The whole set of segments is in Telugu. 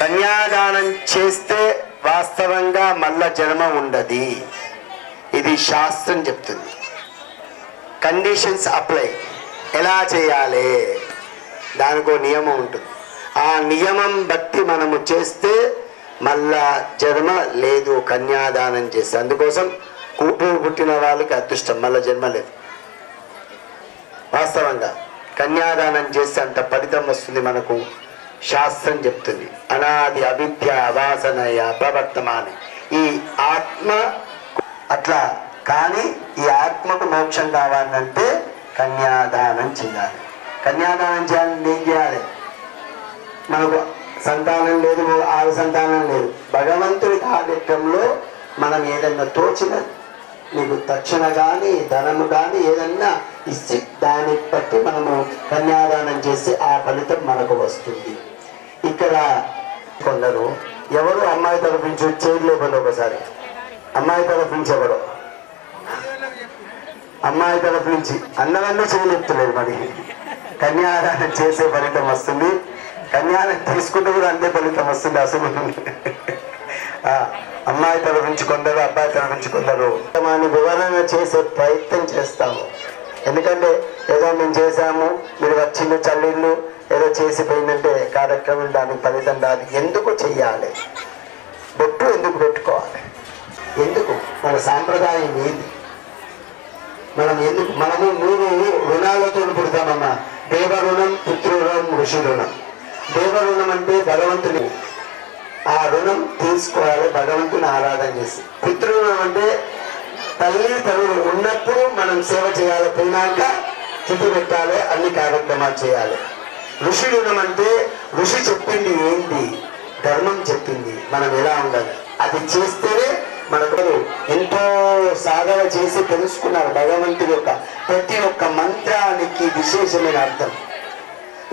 కన్యాదానం చేస్తే వాస్తవంగా మళ్ళా జన్మ ఉండదు, ఇది శాస్త్రం చెప్తుంది. కండిషన్స్ అప్లై, ఎలా చేయాలి దానికో నియమం ఉంటుంది. ఆ నియమం బట్టి మనము చేస్తే మళ్ళా జన్మ లేదు కన్యాదానం చేస్తే. అందుకోసం కూతురు పుట్టిన వాళ్ళకి అదృష్టం, మళ్ళా జన్మ లేదు. వాస్తవంగా కన్యాదానం చేస్తే అంత ఫలితం వస్తుంది మనకు, శాస్త్రం చెప్తుంది. అనాది అవిద్య వాసనయ ప్రవర్తమాని, ఈ ఆత్మ అట్లా. కానీ ఈ ఆత్మకు మోక్షం కావాలంటే కన్యాదానం చేయాలి. కన్యాదానం చేయాలంటే ఏం చేయాలి? మనకు సంతానం లేదు, 6 సంతానం లేదు. భగవంతుడి కార్యక్రమంలో మనం ఏదన్నా తోచిన నీకు దక్షిణ కానీ ధనము కానీ ఏదన్నా ఇచ్చి దాన్ని బట్టి మనము కన్యాదానం చేసి ఆ ఫలితం మనకు వస్తుంది. ఇక్కడ కొందరు ఎవరు అమ్మాయి తరఫు నుంచి చేయలేకుండా, ఒకసారి అమ్మాయి తరఫు నుంచి ఎవరు అమ్మాయి తరఫు నుంచి అన్నవన్నీ చేయలేపుతలేదు. మరి కన్యాదానం చేసే ఫలితం వస్తుంది, కన్యాదానం తీసుకుంటే కూడా అంతే ఫలితం వస్తుంది. అసలు అమ్మాయి తరఫు నుంచి కొందరు, అబ్బాయి తరఫు నుంచి కొందరు మనం వివరణ చేసే ప్రయత్నం చేస్తాము. ఎందుకంటే ఏదో మేము చేసాము, మీరు వచ్చిండు చల్లిళ్ళు ఏదో చేసిపోయిందంటే కార్యక్రమం దానికి ఫలితం రాదు. ఎందుకు చెయ్యాలి? బొట్టు ఎందుకు పెట్టుకోవాలి? ఎందుకు? మన సాంప్రదాయం ఏంది? మనం ఎందుకు మనము 3 రుణాలతో పుడతామమ్మా. దేవరుణం, పితృరుణం, ఋషి రుణం. దేవరుణం అంటే భగవంతుని, ఆ రుణం తీసుకోవాలి భగవంతుని ఆరాధన చేసి. పితృరుణం అంటే తల్లి తల్లి ఉన్నప్పుడు మనం సేవ చేయాలి, పోయినాక చుట్టు పెట్టాలి, అన్ని కార్యక్రమాలు చేయాలి. ఋషి రుణం అంటే ఋషి చెప్పింది ఏంటి, ధర్మం చెప్పింది మనం ఎలా ఉండాలి, అది చేస్తేనే మనకు. ఎంతో సాధన చేసి తెలుసుకున్నారు భగవంతుడి యొక్క ప్రతి ఒక్క మంత్రానికి విశేషమైన అర్థం.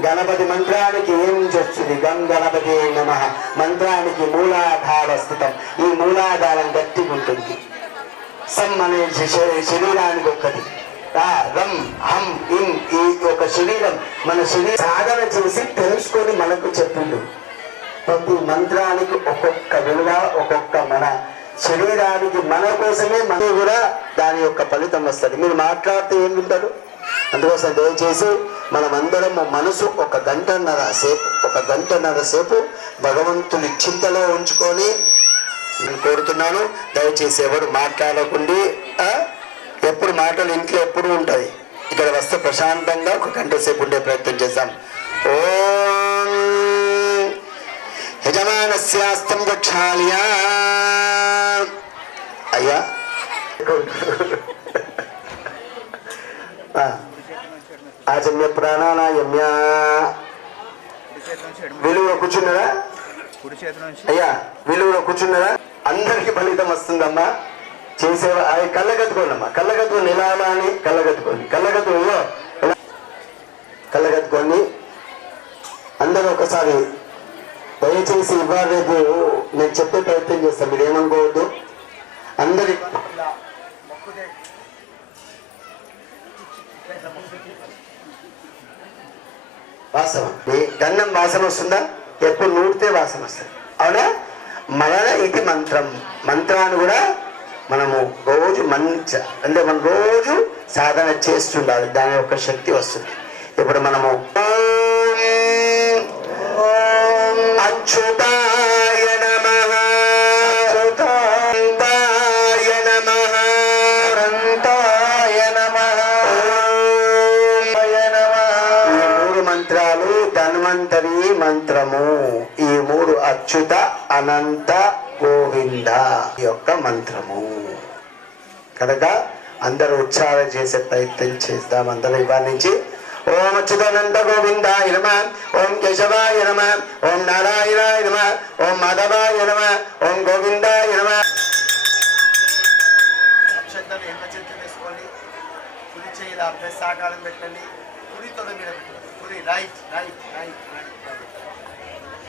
గణపతి మంత్రానికి ఏం వస్తుంది? గం గణపతి నమః మంత్రానికి మూలాధార స్థితం. ఈ మూలాధారం గట్టిగా ఉంటుంది. సమ్ అనే శరీరానికి ఒక్కటి, రం హం ఇం ఈ ఒక శరీరం. మన శరీరం సాధన చేసి తెలుసుకొని మనకు చెప్పిండు. ప్రతి మంత్రానికి ఒక్కొక్క విలువ, ఒక్కొక్క మన శరీరానికి మన కోసమే మన కూడా దాని యొక్క ఫలితం వస్తుంది. మీరు మాట్లాడితే ఏం వింటారు? అందుకోసం దయచేసి మనమందరం మనసు ఒక గంటన్నర సేపు భగవంతుని చింతలో ఉంచుకొని నేను కోరుతున్నాను. దయచేసి ఎవరు మాట్లాడకుండా, ఎప్పుడు మాటలు ఇంట్లో ఎప్పుడు ఉంటాయి, ఇక్కడ వస్తే ప్రశాంతంగా ఒక గంట సేపు ఉండే ప్రయత్నం చేద్దాం. ఓం యజమానస్యాస్తం గచ్ఛాల్యా. అయ్యా ఆచమ్య ప్రాణాయామ్య. విలువలో కూర్చున్నారా అయ్యా? విలువలో కూర్చున్నారా? అందరికి ఫలితం వస్తుందమ్మా. చేసేవా అవి కళ్ళగత్తుకోండి అమ్మా. కళ్ళగత్తుకొని ఇలా అని కళ్ళగత్తుకొని అందరూ ఒకసారి దయచేసి ఇవాళ రేపు నేను చెప్పే ప్రయత్నం చేస్తాను, మీరు ఏమనుకోవద్దు. అందరి వాసన, గంధం వాసన వస్తుందా? ఎప్పుడు నూడితే వాసన వస్తుంది, అవునా? మన ఇది మంత్రం. మంత్రాన్ని కూడా మనము రోజు అంటే మనం రోజు సాధన చేస్తుండాలి, దాని యొక్క శక్తి వస్తుంది. ఇప్పుడు మనము అచ్యుతాయ నమః, అచ్యుతాయ నమః, అనంతాయ నమః, ఈ 3 మంత్రాలు ధన్వంతరి మంత్రము. ఈ 3 అచ్యుత, అనంత, గోవింద యొక్క మంత్రము కనుక అందరూ ఉచ్చారణ చేసే ప్రయత్నం చేద్దాం. అందరూ ఇవాళ నుంచి ఓం అచ్యుతానంద గోవిందాయ నమః, ఓం కేశవాయ నమః, ఓం నారాయణాయ నమః, ఓం మాధవాయ నమః, ఓం గోవిందాయ నమః. మీద ప్రెస్ ఆకారం పెట్టండి, కుడి తొడ మీద పెట్టండి, కుడి రైట్ రైట్ రైట్ రైట్.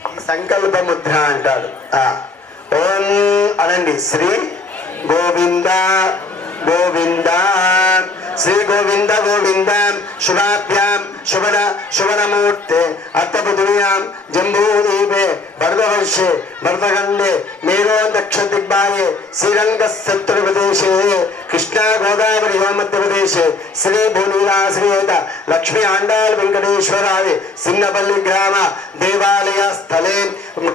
ఈ సంకల్ప ముద్ర అంటారు. ఓం అనండి, శ్రీ గోవింద గోవింద, శ్రీ గోవింద గోవింద. శుభాభ్యాం శుభన శుభనమూర్తే అర్థపృథివ్యాం జంబూదీపే భరతవర్షే భరతఖండే మేరో దక్షదిగ్బాయే శ్రీరంగశత్రుప్రదేశే కృష్ణా గోదావరి మధ్యప్రదేశే శ్రీ భూనీలాశ్రీయేత లక్ష్మీ ఆండాళ్ వెంకటేశ్వరాయ సింగపల్లి గ్రామ దేవాలయ స్థలే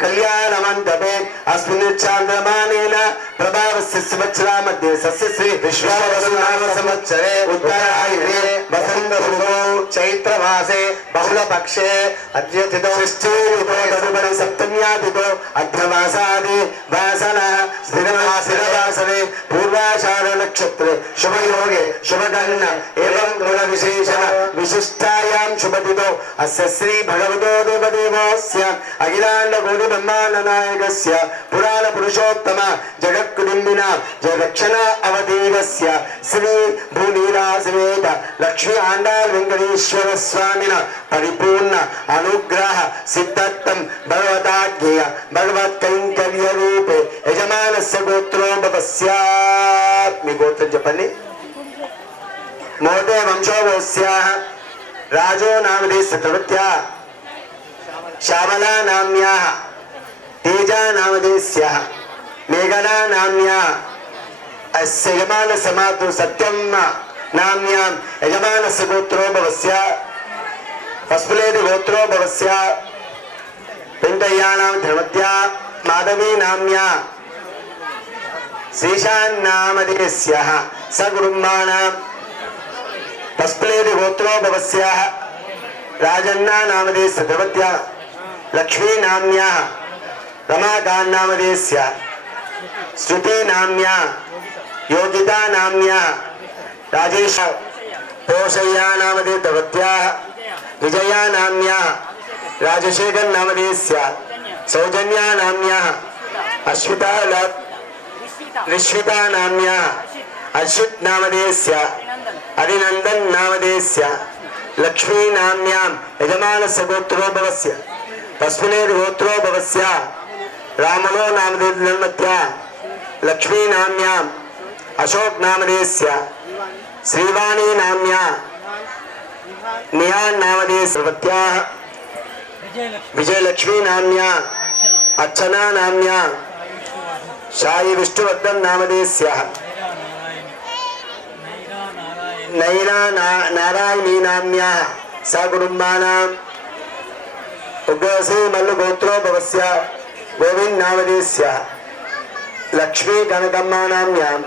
కళ్యాణ మండపే అస్మిన్ చాంద్రమానేన ప్రభావస్య సంవత్సరా మధ్య సస్యశ్రీ విశ్వావసునామ సంవత్సరే ఉత్తరాయణే వసంత ఋతౌ చైత్రమాసే బహుళపక్షే అద్యతిథౌ షష్ఠీయుతో తదుపరి సప్తమ్యాదితో అర్ధమాసాది వాసన స్థిరవాసనే పూర్వాషాఢ నక్షత్రే శుభయోగే శుభగణ ఏవం గుణ విశేషణ విశిష్టాయాం శుభతిథౌ అస్య శ్రీ భగవతో దేవదేవస్య అఖిలాండ కోటి బ్రహ్మాండ నాయకస్య పురాణ పురుషోత్తమ జగత్కుటుంబిన జగక్షణ అవధీరస్య శ్రీ భూనీలాశ్రేత లక్ష్మీ ఆండాళ్ వెంకటేశ్వర స్వామిన పరిపూర్ణ అనుగ్రహ సిద్ధార్థం భగవతాజ్ఞేయ భగవత్ కైంకర్య రూపే యజమానస్య గోత్రోపస్య. మీ గోత్రం చెప్పండి. మోటే వంశోభస్య రాజో నామధేయ ప్రవృత్యా శ్యామలా నామ్యా తేజా నామధేస్య మేఘనా నామ్యా అస్య యజమాన సమాతు సత్యమ్మ నామ్యాం యజమానస్య గోత్రోభవస్య పస్పులేది గోత్రోభవస్య పిండయ్యానాం ధర్మత్యా మాధవీ నామ్యా శ్రీశాన్నామధేస్య సగురుంబాణాం పస్పులేది గోత్రోభవస్య రాజన్నా నామధేస్య ధర్మత్యా లక్ష్మీ నామ్యా రమాకాన్నామధేస్య శృతి నామ్యా యోగితా నామ్యా రాజేశ పోషయ్యా నామధే ధర్మత్యా విజయా నామ్యా రాజశేఖర్ నామధేస్య సౌజన్యా నామ్యా అశ్వితా రిష్వితా నామ్యా అశ్విత్ నామధేస్య హరినందన్ నామధేస్య లక్ష్మీ నామ్యాం యజమానస్య గోత్రోభవస్య తస్మినేర్ గోత్రోభవస్య రామలో నామధేర్మత్యా లక్ష్మీ నామ్యాం అశోక్ నామధేస్య శ్రీవాణి నామ్యా నిహాన్ నామధేస్య విజయలక్ష్మీ నామ్యా అర్చనా నామ్యా సాయి విష్ణువర్ధన్ నామధేస్య నైనా నారాయణీ నామ్యా సకుటుంబానాం ఉగ్రశ్రీ మల్లు గోత్రోభవస్య గోవింద్ నామధేస్య లక్ష్మీ కనకమ్మ నామ్యాం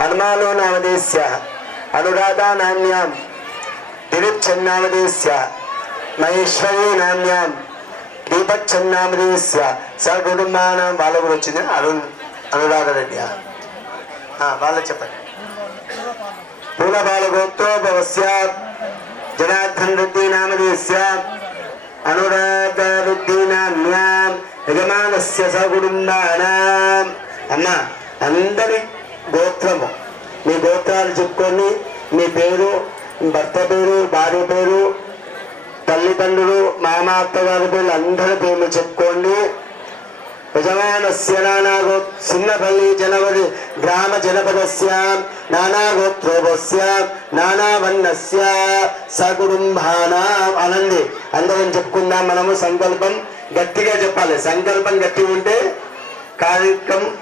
హనుమాలో నామధేస్య అనురాధా నామ్యాం దిలీప్ చన్నామధేస్య మహేశ్వరీ నామ్యాం దీపక్ చన్నామధేస్య సకుటుంబానాం. వాళ్ళ కూడా వచ్చింది అనురాధ రెడ్డి. వాళ్ళ చెప్పండి. పూలబాల గోత్రోభవస్య జనార్దన్ రెడ్డి నామధేస్య అనురాధ రెడ్డి నామ్యాం యజమానస్య సకుటుంబానాం. అమ్మ అందరి గోత్రము మీ గోత్రాలు చెప్పుకొని మీ పేరు, భర్త పేరు, భార్య పేరు, తల్లిదండ్రులు, మామ అత్తగారి పేర్లు అందరి పేర్లు చెప్పుకోండి. యజమానస్య నానాగో చిన్నపల్లి జనవరి గ్రామ జనపదస్య నానాగోత్రోభస్య నానావన్నస్య సకుటుంబానాం అనండి. అందరం చెప్పుకుందాం. మనము సంకల్పం గట్టిగా చెప్పాలి. సంకల్పం గట్టిగా ఉంటే కార్యక్రమం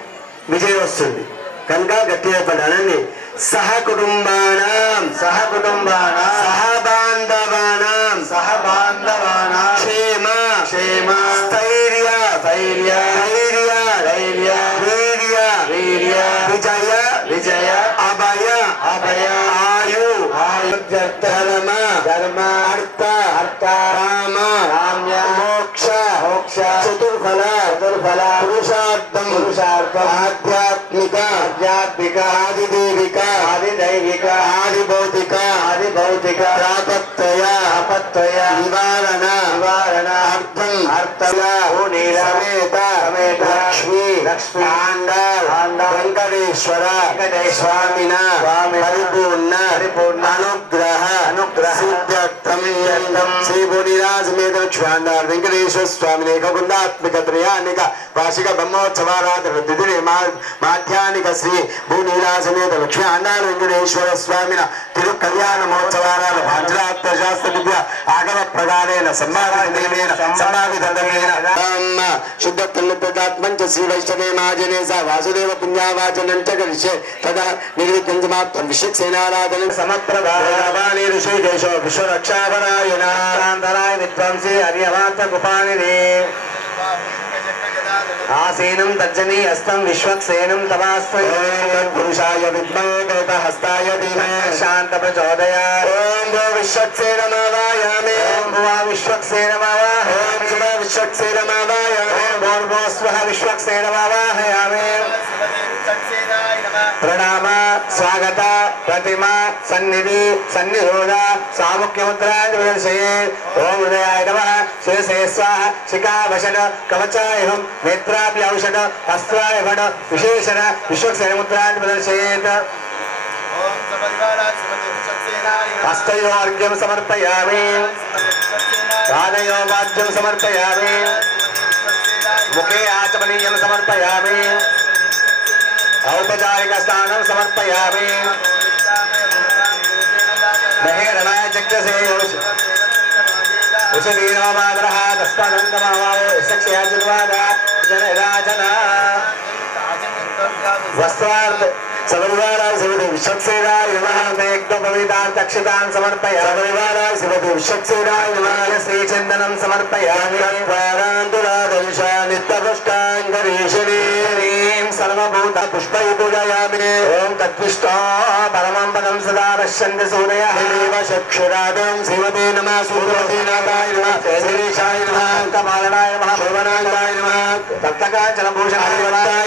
విజయం వస్తుంది కనుక గట్టిగా చెప్పండి. అనండి. సహకుటుంబానాం సహకుటుంబానాం సహబాంధవానాం సహబాంధవానాం క్షేమ క్షేమ స్థైర్య స్థైర్య ధైర్య ధైర్య వీర్య వీర్య విజయ విజయ అభయ అభయ ఆయు ఆయు ధర్మ ధర్మ అర్థ అర్థ రామ రామ్య మోక్ష మోక్ష చతుర్ఫల చతుర్ఫల పురుషార్థం పురుషార్థం ఆధ్యాత్మిక ఆధ్యాత్మిక ఆదిదేవిక ఆదిదైవిక ఆదిభౌతిక ఆదిభౌతిక ప్రాపత్వయ అపత్వయ నివారణ నివారణ అర్థం అర్థల సమేత సమేత లక్ష్మీ లక్ష్మీ ఆండాళ్ వెంకటేశ్వర స్వామిన పరిపూర్ణ పరిపూర్ణ అనుగ్రహ శ్రీ భూనిరాజ మీద క్షాండార్ వెంకటేశ్వర స్వామిని ఏకగుండాత్మిక త్రయానిక వార్షిక బ్రహ్మోత్సవారాధన దిదిని మాధ్యానిక శ్రీ భూనిరాజ మీద లక్ష్మీండార్ వెంకటేశ్వర స్వామిన తిరు కళ్యాణ మహోత్సవారాలు భాంజరాత్మ శాస్త్ర విద్య ఆగమ ప్రకారేణ సంభావితమైన శుద్ధ తల్లిపేటాత్మంచ శ్రీ వైష్ణవే మాజనే సా వాసుదేవ పుణ్యావాచనం చ కరిష్యే తదా నిర్విఘ్నం సమాప్తం విశ్వక్సేనారాధన సమప్రభావాని ఋషికేశో విశ్వరక్షాపరాయణాంతరాయ విద్వాంసి హర్యవాంత కృపానిధి ఆసీనం తర్జనీ హస్తం విశ్వక్సేనం తమాస్త్రయ పురుషాయ విద్మహే కైతహస్తాయ ధీమహి శాంత ప్రచోదయాత్ ఓం భో విశ్వక్సేనమావాయామి ఓం భువా విశ్వక్సేనమావాహయామి ఓం శుభ విశ్వక్సేనమావాయామి ఓం భూర్భువ స్వః విశ్వక్సేనమావాహయామి ప్రణామ స్వాగత ప్రతిమ సన్నిధి సన్నిరోధ సాముఖ్యముద్రాశయే ఓం హృదయాయ నమః శిరసే స్వాహ శిఖాభషణ కవచాయహం నేత్రాభి ఔషధ హస్త్రాయభణ విశేషణ విశ్వక్సేన ముద్రాన్ని ప్రదర్శయేత్ హస్తయోర్ఘ్యం సమర్పయామి పాదయో వాద్యం సమర్పయామి ముఖే ఆచమనీయం సమర్పయామి ఔపచారిక స్నానం సమర్పయామి మహేరణాయ చక్షసే ఉషదీనమాదరః తస్మాదంతమావావో యశక్షయాజుర్వాద జనరాజన వస్త్రార్థ సపరివారాయ శివదే విశ్వక్సేనాయ నమః మేఘ్నపవితాన్ దక్షితాన్ సమర్పయామి సపరివారాయ శివదే విశ్వక్సేనాయ నమః శ్రీచందనం సమర్పయామి వారాంతురాదర్శా నిత్యపుష్టాంగరీషిణీ సర్వభూత పుష్పై పూజయామి ఓం తద్విష్టో పరమం పదం సదా పశ్యంతి సూరయః దేవ చక్షురాదం శ్రీమతే నమః సూర్యవతీనాథాయ నమః శ్రీశాయ నమః కమలనాయ నమః శోభనాయ నమః తప్తకాంచనభూషణాయ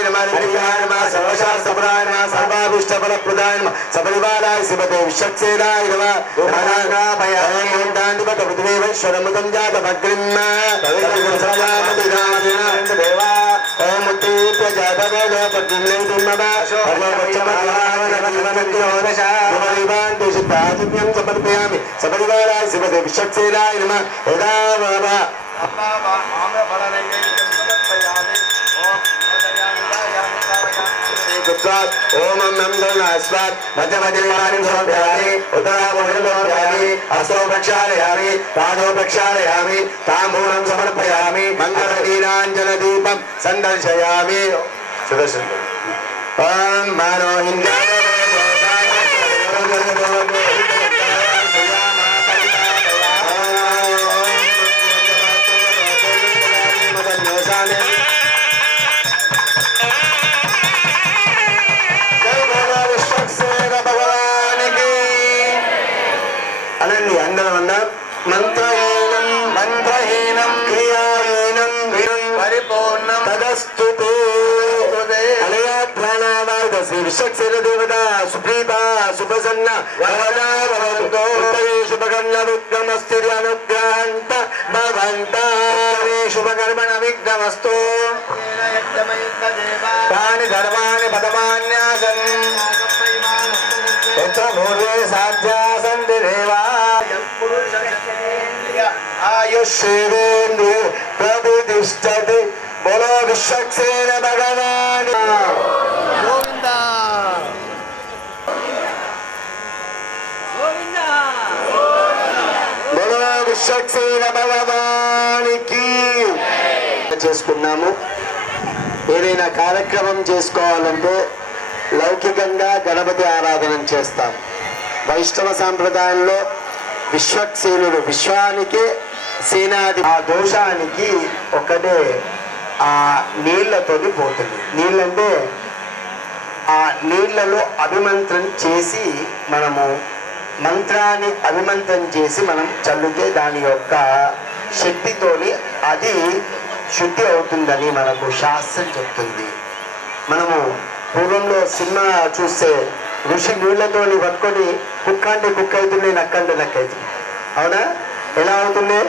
నమః హరియాయ నమః సర్వశాస్త్రపురాయ నమః సర్వాభీష్టఫలప్రదాయ నమః సపరివారాయ శివతే విశ్వక్సేనాయ నమః ధనాగాభయామి దాండిపట పృథివీశ్వరముదం జాతమగ్నిం దేవా ఓం ముత్తీప్య జాతవేద సమర్పయామి సపరివారాయ శివతే విశ్వక్సేనాయ నమః ఓం నమః మధ్యమధ్యమాని సమర్పయామి ఉత్తరాభూషణి హస్తో ప్రక్షాళయామి పాదో ప్రక్షాళయామి తాంబూలం సమర్పయామి మంగళదీనాంజన దీపం సందర్శయామి ఓం మానో అనండి అందరం అన్నా మంత్రహీనం క్రియాహీనం పరిపూర్ణం తదస్తుతే అలయాధ్యానావాద శ్రీ విశ్వక్సేన దేవత సుప్రీత సుప్రసన్న శుభకర్ణ విఘ్నమస్తి అనుగ్రహంత భవంత శుభకర్మణ విఘ్నమస్తు తాని ధర్మాణి పదమాన్యాసన్ పూర్వే సాధ్యా సంతి దేవా ఆయుష్యేంద్రియ ప్రతిష్టతి బలో విశ్వక్సేన భగవాన్ గోవింద బలో విశ్వక్సేన భగవానికి చేసుకున్నాము. ఏదైనా కార్యక్రమం చేసుకోవాలంటే లౌకికంగా గణపతి ఆరాధన చేస్తాం. వైష్ణవ సాంప్రదాయంలో విశ్వక్సేనుడు విశ్వానికి సేనాది ఆ దోషానికి ఒకటే ఆ నీళ్లతోని పోతుంది. నీళ్ళంటే ఆ నీళ్లలో అభిమంత్రం చేసి మనము మంత్రాన్ని అభిమంత్రం చేసి మనం చల్లితే దాని యొక్క శక్తితోని అది శుద్ధి అవుతుందని మనకు శాస్త్రం చెప్తుంది. మనము పూర్వంలో సినిమా చూస్తే ఋషి నీళ్లతోని పట్టుకొని కుక్క అంటే కుక్క అవుతుంది, నక్క అంటే నక్క అవుతుంది. అవునా? ఎలా అవుతుంది?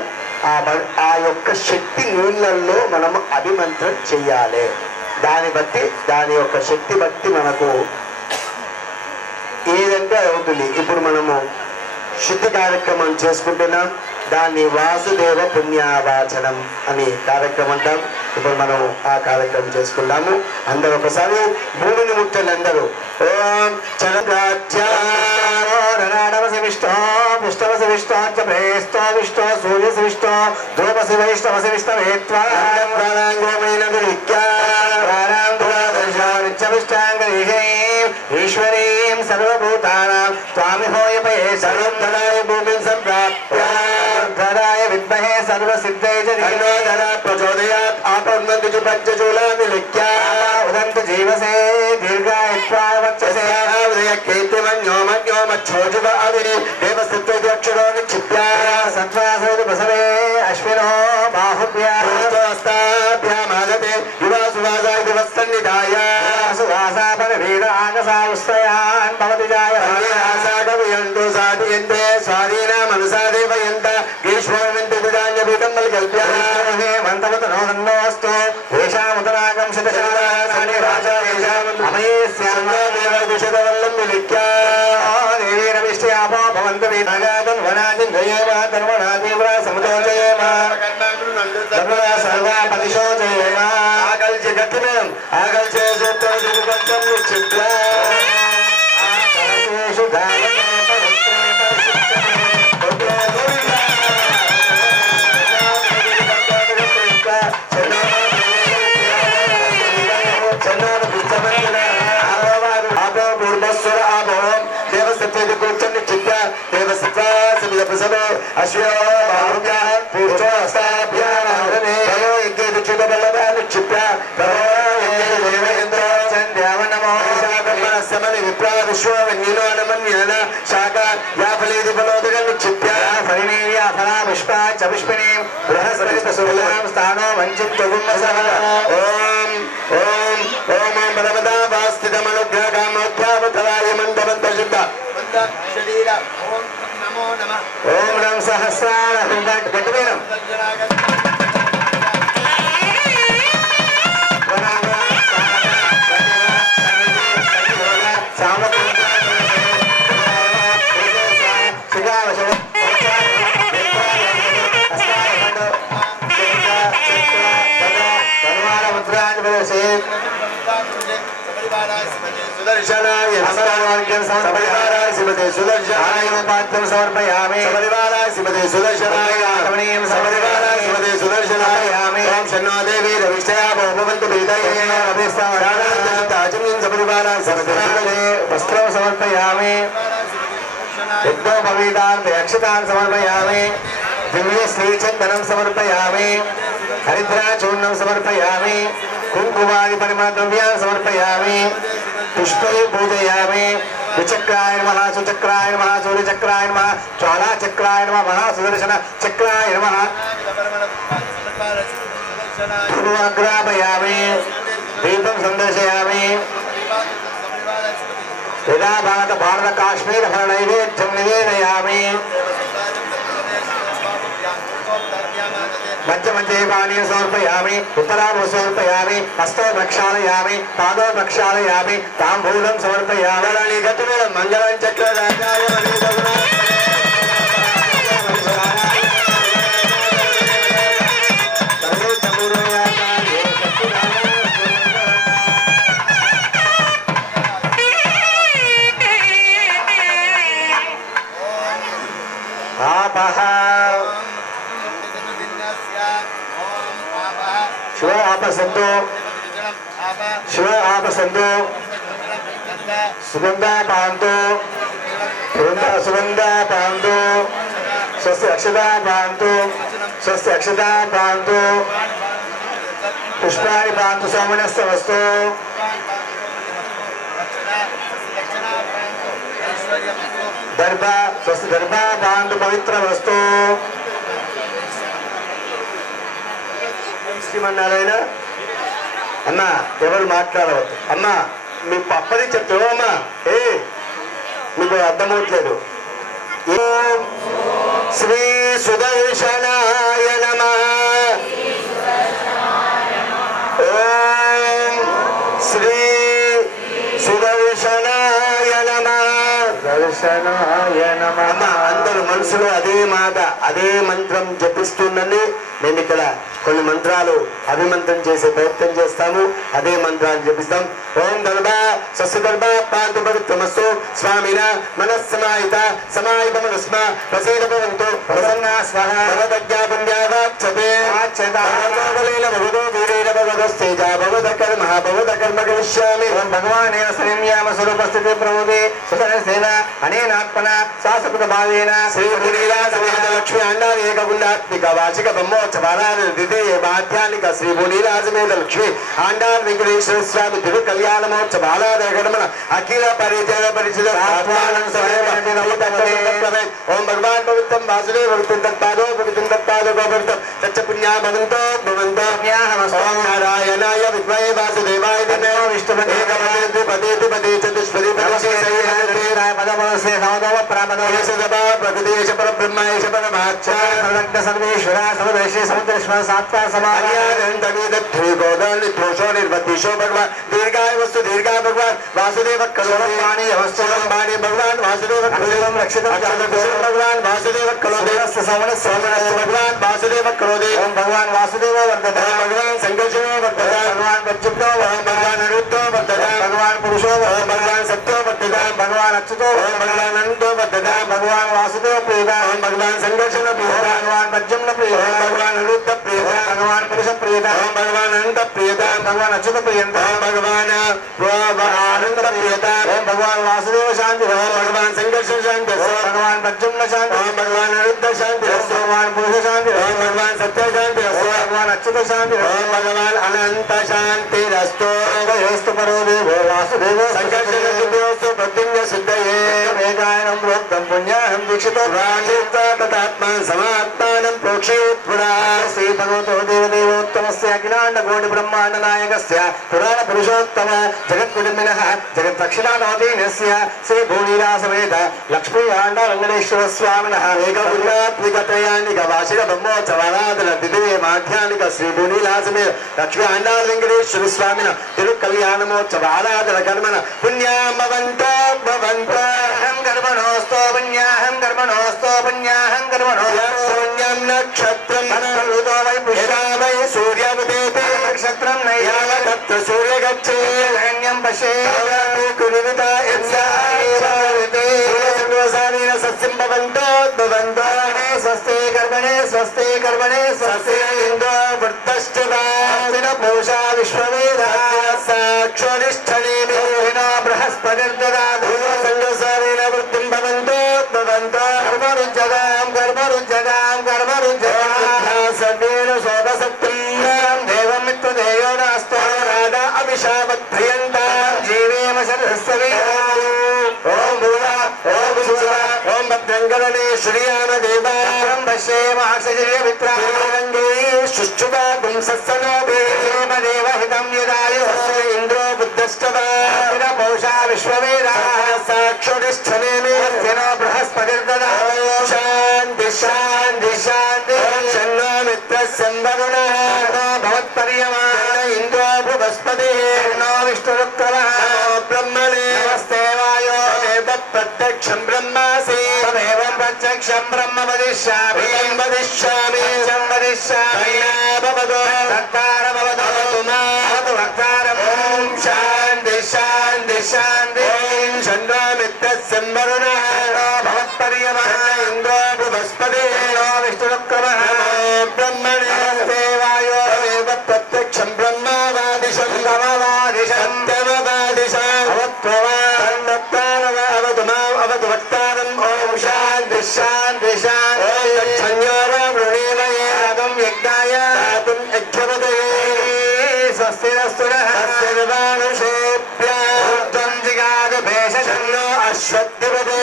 ఆ యొక్క శక్తి నీళ్ళల్లో మనము అభిమంత్రం చెయ్యాలి. దాన్ని బట్టి దాని యొక్క శక్తి బట్టి మనకు ఏదంటే అవుతుంది. ఇప్పుడు మనము శుద్ధి కార్యక్రమం చేసుకుంటున్నాం. దాన్ని వాసుదేవ పుణ్యావాచనం అని కార్యక్రమం అంటాం. ఇప్పుడు మనం ఆ కార్యక్రమం చేసుకున్నాము. అందరూ ఒకసారి భూమిని ముట్టండి అందరూ. ఓం చరణాడవసి విష్ణు విష్ణవసి విష్ణు ప్రేష్టో విష్ణు సూర్యసి విష్ణు ధ్రువసి వైష్ణవసి విష్ణవేత్వాంగోమైన ఈశ్వరీం సర్వభూతానాం త్వామిహోయపయే సర్వధరాయ భూమిం సంప్రాప్య ధరాయ విద్మహే సర్వసిద్ధైర్ధర ప్రచోదయాత్ ఆపన్నందు పంచచూలాని లిఖ్య ఉదంతు జీవసే దీర్ఘాయుత్వావచ్చసే ఉదయ కీర్తిమన్యోమన్యోమచ్చోజువ అవి దేవస్థిత్వక్షరో నిక్షిప్య సత్వాసోది బసవే అశ్వినో బాహుభ్యాస్తాభ్యామాగతే యువా సువాసాయ దివస్తన్నిధాయ సువాసా పరవీర ఆగసాయుస్తయాన్ భవతి జాయ ఆసాగవియంతు సాధియంతే స్వాధీనామనుసాదేవయంత గ్రీష్మోమంతిధాన్యభూతం మల్కల్ప్య మంతవత నోదన్నోస్తు ఏషాముతరాగం శతశాలాని రాజా ఏషామయేస్యాదేవదుషదవల్లం విలిఖ్య దేవీరవిష్ట్యాపో భవంతు వీతగాదన్ వనాదిన్ జయేమ తన్వనాదీవ్ర సముదోజయేమ ధర్మదా సర్వా పదిశోజయేమ ఆకల్చి గట్టిమేం ఆకల్చే సూత్రదిగు పంచం నిక్షిప్య ఆకాశేషు ధావతే పవిత్రే అశ్వో బాహుభ్య పూర్వస్తాభ్యానే క్షిప్య దేవేంద్ర చంద్యావనమో సమని విప్రా విశ్వన్యులో నమన్యన శాఖ యాఫలేది ఫలోదగం క్షిప్య ఫలినీయ ఫలా పుష్ప చ పుష్పిణీ బృహస్పతి సులం స్థానో వంచిత్వ ఓం ఓం ఓం పరమదా వాస్థితమనుగ్రహ కామోధ్యావతరాయ మంత్రమంత్రశుద్ధ శరీర ఓం నమో నమః ఓం నం సహస్రార గట్టివేనం సుదర్శనాయ సమరివారాయ శ్రీమతే సుదర్శనాయ పాత్రం సమర్పయామి సమరివారాయ శ్రీమతే సుదర్శనాయ రమణీయం సమరివారాయ శ్రీమతే సుదర్శనాయామి ఓం శన్నో దేవి రవిష్ఠయా భవంతు ప్రీతయేన అభిస్తావరాజం సమరివారాయ శ్రీమతే వస్త్రం సమర్పయామి యజ్ఞో పవితాన్ అక్షతాన్ సమర్పయామి దివ్య శ్రీచందనం సమర్పయామి హరిద్రాచూర్ణం సమర్పయామి కుంకుమాది పరిమళ ద్రవ్యాన్ని సమర్పయామి పుష్పై పూజయామి విచక్రాయ నమః సుచక్రాయ నమః సూర్యచక్రాయ నమః జ్వాలాచక్రాయ నమః మహాసుదర్శన చక్రాయ నమః పూర్వాగ్రాపయామి దీపం సందర్శయామి యదా భారత భారత కాశ్మీర ఫల నైవేద్యం నివేదయామి మధ్య మధ్య పానీయం సమర్పయామి ఉత్తరాభం సమర్పయామి హస్తో ప్రక్షాళయామి పాదో ప్రక్షాళయామి తాంబూలం సమర్పయామి గతుల మంగళం చక్ర రాజాయ శివ ఆపసంతో శివ ఆపసంతో సుగంధ పాంతో సుగంధ పాంతో స్వస్తి అక్షత పాంతో స్వస్తి అక్షత పాంతో పుష్పాన్ని పాంతు సోమనస్త వస్తు దర్భ స్వస్తి దర్భ పాంతు పవిత్ర వస్తు శ్రీమన్నారాయణ అమ్మా ఎవరు మాట్లాడవద్దు అమ్మా మీ పప్పది చెప్తావు అమ్మా మీకు అర్థమవుతలేదు ఓం శ్రీ సుదర్శనాయ నమః ఓం శ్రీ సుదర్శనాయ నమః దర్శనాయ నమః అందరూ చాలు మనసులో అదే మాట అదే మంత్రం జపిస్తుండండి. మేము ఇక్కడ కొన్ని మంత్రాలు అభిమంత్రం చేసే ప్రయత్నం చేస్తాము. అదే మంత్రాలు జపిస్తాం. ఓం గర్భ స్వస్తిగర్భ పాంతు పవిత్రమస్తు స్వామిన మనస్సమాహిత సమాహిత మనస్మ ప్రసీద భవంతు ప్రసన్నా స్వహ భగవద్జ్ఞా పుణ్యావాచ్యతే ఆచ్యతాలేన భగవతో వీరేణ భగవతస్తేజ భగవత కర్మ భగవత కర్మ కరిష్యామి. ఓం భగవానేన సంయమ స్వరూపస్థితి ప్రమోదే సుతరసేన అనేనాత్మన శాశ్వత భావేన శ్రీ భూనీలా సమేత లక్ష్మీ అండారి ఏకగుండాత్మిక వార్షిక బ్రహ్మోత్సవాలను ద్వితీయ మాధ్యానిక శ్రీ భూనీలా సమేత లక్ష్మీ ఆండార్ వెంకటేశ్వర స్వామి తిరు కళ్యాణ మహోత్సవాల గణమన అఖిల పరిచయ పరిచిత ఓం భగవాన్ పవిత్రం వాసుదేవ పవిత్రం తత్పాదో పవిత్రం తత్పాదో పవిత్రం తచ్చ పుణ్యా భవంతో భవంతో ఓం నారాయణాయ విద్మహే వాసుదేవాయ ధీమహి విష్ణుపదే పదే పదే చతుష్పదే ప్రకృతిశ పరబ్రహ్మేశ పరమాత్మ సర్వేశ్వర సర్వదేశే సముద్రేశ్వర సాత్వా సమాధోషో నిర్వతిషో భగవాన్ దీర్ఘాయ వస్తు దీర్ఘాయ భగవాన్ వాసుదేవ కలోవాణి అవస్థం వాణి భగవాన్ వాసుదేవ కలోదేవం రక్షితం భగవాన్ వాసుదేవ కలోదేవస్య సవన భగవాన్ వాసుదేవ కలోదే ఓం భగవాన్ వాసుదేవ వర్ధత భగవాన్ సంకర్షణో వర్ధత భగవాన్ ప్రత్యుక్తో భగవాన్ అరుత్తో వర్ధత భగవాన్ పురుషో భగవాన్ సత్తో వర్ధత భగవాన్ అచ్యుతో భగవాన్ అనంతో వర్ధత భగవాన్ వాసుదేవ ప్రియత భగవాన్ సంకర్షణ ప్రియత భగవాన్ ప్రద్యుమ్న ప్రియత భగవాన్ అరుత్త ప్రియత భగవాన్ పురుష ప్రియత భగవాన్ అనంత ప్రియత భగవాన్ అచ్యుత ప్రియంత భగవాన్ ఆనంద ప్రియత భగవాన్ వాసుదేవ శాంతి భగవాన్ సంకర్షణ శాంతి భగవాన్ ప్రద్యుమ్న శాంతి భగవాన్ అరుద్ధ శాంతి భగవాన్ పురుష శాంతి భగవాన్ సత్య శాంతి భగవాన్ అచ్యుత శాంతి భగవాన్ అనంత శాంతి రస్తు పరో దేవో వాసుదేవ సంకర్షణ సిద్ధిస్తు ప్రద్యుమ్న సిద్ధయే వేదాయనం ప్రోక్తం పుణ్యాహం దీక్షితో తదాత్మా సమాత్మానం ప్రోక్షయేత్ పురా శ్రీ భగవతో దేవదేవోత్తమస్య అఖిలాండ కోటి బ్రహ్మాండ నాయకస్య పురాణ పురుషోత్తమ జగత్కుటుంబినః జగద్దక్షిణానవదీనస్య శ్రీ భూనీలా సమేత లక్ష్మీ ఆండ వెంకటేశ్వర స్వామినః ఏకగుణాత్మికత్రయాణిక వార్షిక బ్రహ్మోత్సవారాధన ద్వితీయ మాధ్యానిక శ్రీ భూనీలా సమేత లక్ష్మీ ఆండ వెంకటేశ్వర స్వామిన తిరు కళ్యాణమోత్సవ ఆరాధన కర్మన పుణ్యాం భవంతో భవంతో కర్మణోస్తో పుణ్యాహం కర్మణోస్తో పుణ్యాహం కర్మణో పుణ్యం నక్షత్రం వై పుష్యామై సూర్యముదేతి నక్షత్రం నైయావత్ర సూర్య గచ్చేన్యం పశే కురువిత సర్వసారీర సస్యం భవంతో భవంతో స్వస్తి కర్మణే స్వస్తి కర్మణే స్వస్తి ఇంద్రో వృత్తశ్చన పూషా విశ్వవేద సాక్షోనిష్ఠనే బృహస్పతిర్దదాతు సంగసారీర వృత్తిం భవంతో భవంతో కర్మరుజ్జగాం కర్మరుజ్జగాం కర్మరుజ్జగాం సర్వేణ శోభసత్యం దేవమిత్రదేయో నాస్తో రాధా అభిషామత్ప్రియంతాం జీవేమ సరస్వతి ఓం భూవా ఓం భూవా ఓం భద్రంగరణే శ్రీయామ దేవాం పశ్యేమ ఆక్షజయ విత్రాంగే శుష్చుగా గుంసస్సనోభే దేవహితం యదాయు ఇంద్రో బుద్ధశ్చవా పౌషా విశ్వవేదా సాక్షుడిష్ఠనే బృహస్పతిర్దదా శాంతి శాంతి శాంతి షన్నో మిత్ర సంవరుణ భవత్పర్యమా ఇంద్రో బృహస్పతి నో విష్ణురుక్రమ బ్రహ్మణే నమస్తే వాయో ప్రత్యక్షం బ్రహ్మాసి తమేవం ప్రత్యక్షం బ్రహ్మ వదిష్యామి వదిష్యామి వదిష్యామి భవతో తత్కార భవతో మాతు వక్తారం శాంతి శాంతి శాంతి చంద్రమిత్ర సంవరుణ భవత్పర్యమ ఇంద్రో బృహస్పతి విష్ణురుక్రమ బ్రహ్మణే దేవాయో దేవ ప్రత్యక్షం బ్రహ్మవాదిశం తమవాదిశం తమవాదిశం అవత్వవతు మాం అవతు వక్తారం ఓం శాంతి శాంతి శాంతి సంయోగం యజ్ఞాయ యజ్ఞపదే స్వస్తిరస్తునః సర్వానుషేభ్యం జిగాదు భేషన్నో అశ్వత్థిపదే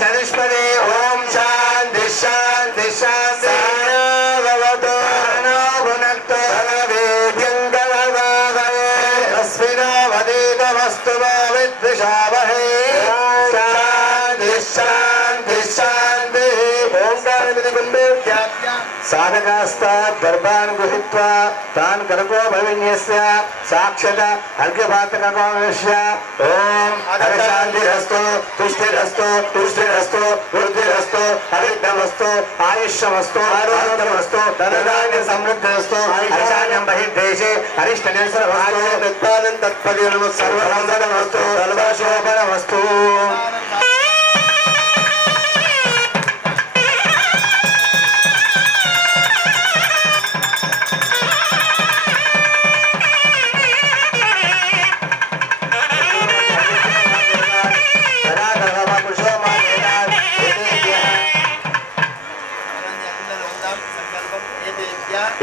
చతుష్పదే ఓం శాంతి శాంతి శాంతి భవతు నో భునక్తు వేద్యం కలవావహే అస్మినో వదీతమస్తు మా విద్విషావహే శాంతి శాంతి శాంతి ఓంకారమితి కుంభేత్యాప్య సాధకాస్తాద్ గర్భాన్ గృహీత్వా తాన్ కరకో భవిన్యస్య సాక్షత అర్ఘ్యపాతకకోమస్య ఓం శాంతిరస్తు తుష్టిరస్తు తుష్టిరస్తు వృద్ధిరస్తు ధనధాన్యమస్తు ఆయుష్యమస్తు ఆరోగ్యమస్తు ధనధాన్య సమృద్ధిరస్తు ఐశాన్యం బహిర్దేశే అరిష్ట నిరసనమస్తు తత్పదినము సర్వసంపదమస్తు సర్వశోభనమస్తు.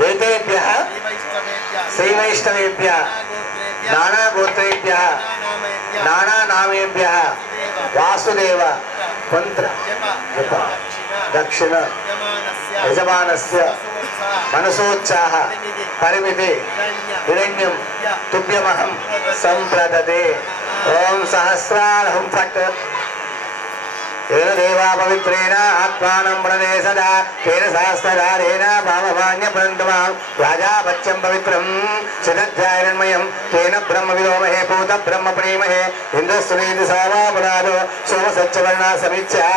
ఏతేభ్యః శ్రీవైష్ణవేభ్యः నానాగోత్రేభ్యः నానానామేభ్యः వాసుదేవ మంత్ర జప దక్షిణ యజమానస్య మనసోత్సాహ పరిమితి హిరణ్యం తుభ్యమహం సంప్రదతే. ఓం సహస్రారహం ఫట్ ఏన దేవా పవిత్రేణ ఆత్మానం ప్రణే సదా తేన సహస్రధారేణ భావమాన్య ప్రణతమాం రాజాపత్యం పవిత్రం శతధ్యాయన్మయం తేన బ్రహ్మ విలోమహే పూత బ్రహ్మ ప్రణీమహే ఇంద్రస్తునీతి సావాపురాదో సోమసత్యవర్ణ సమీత్యా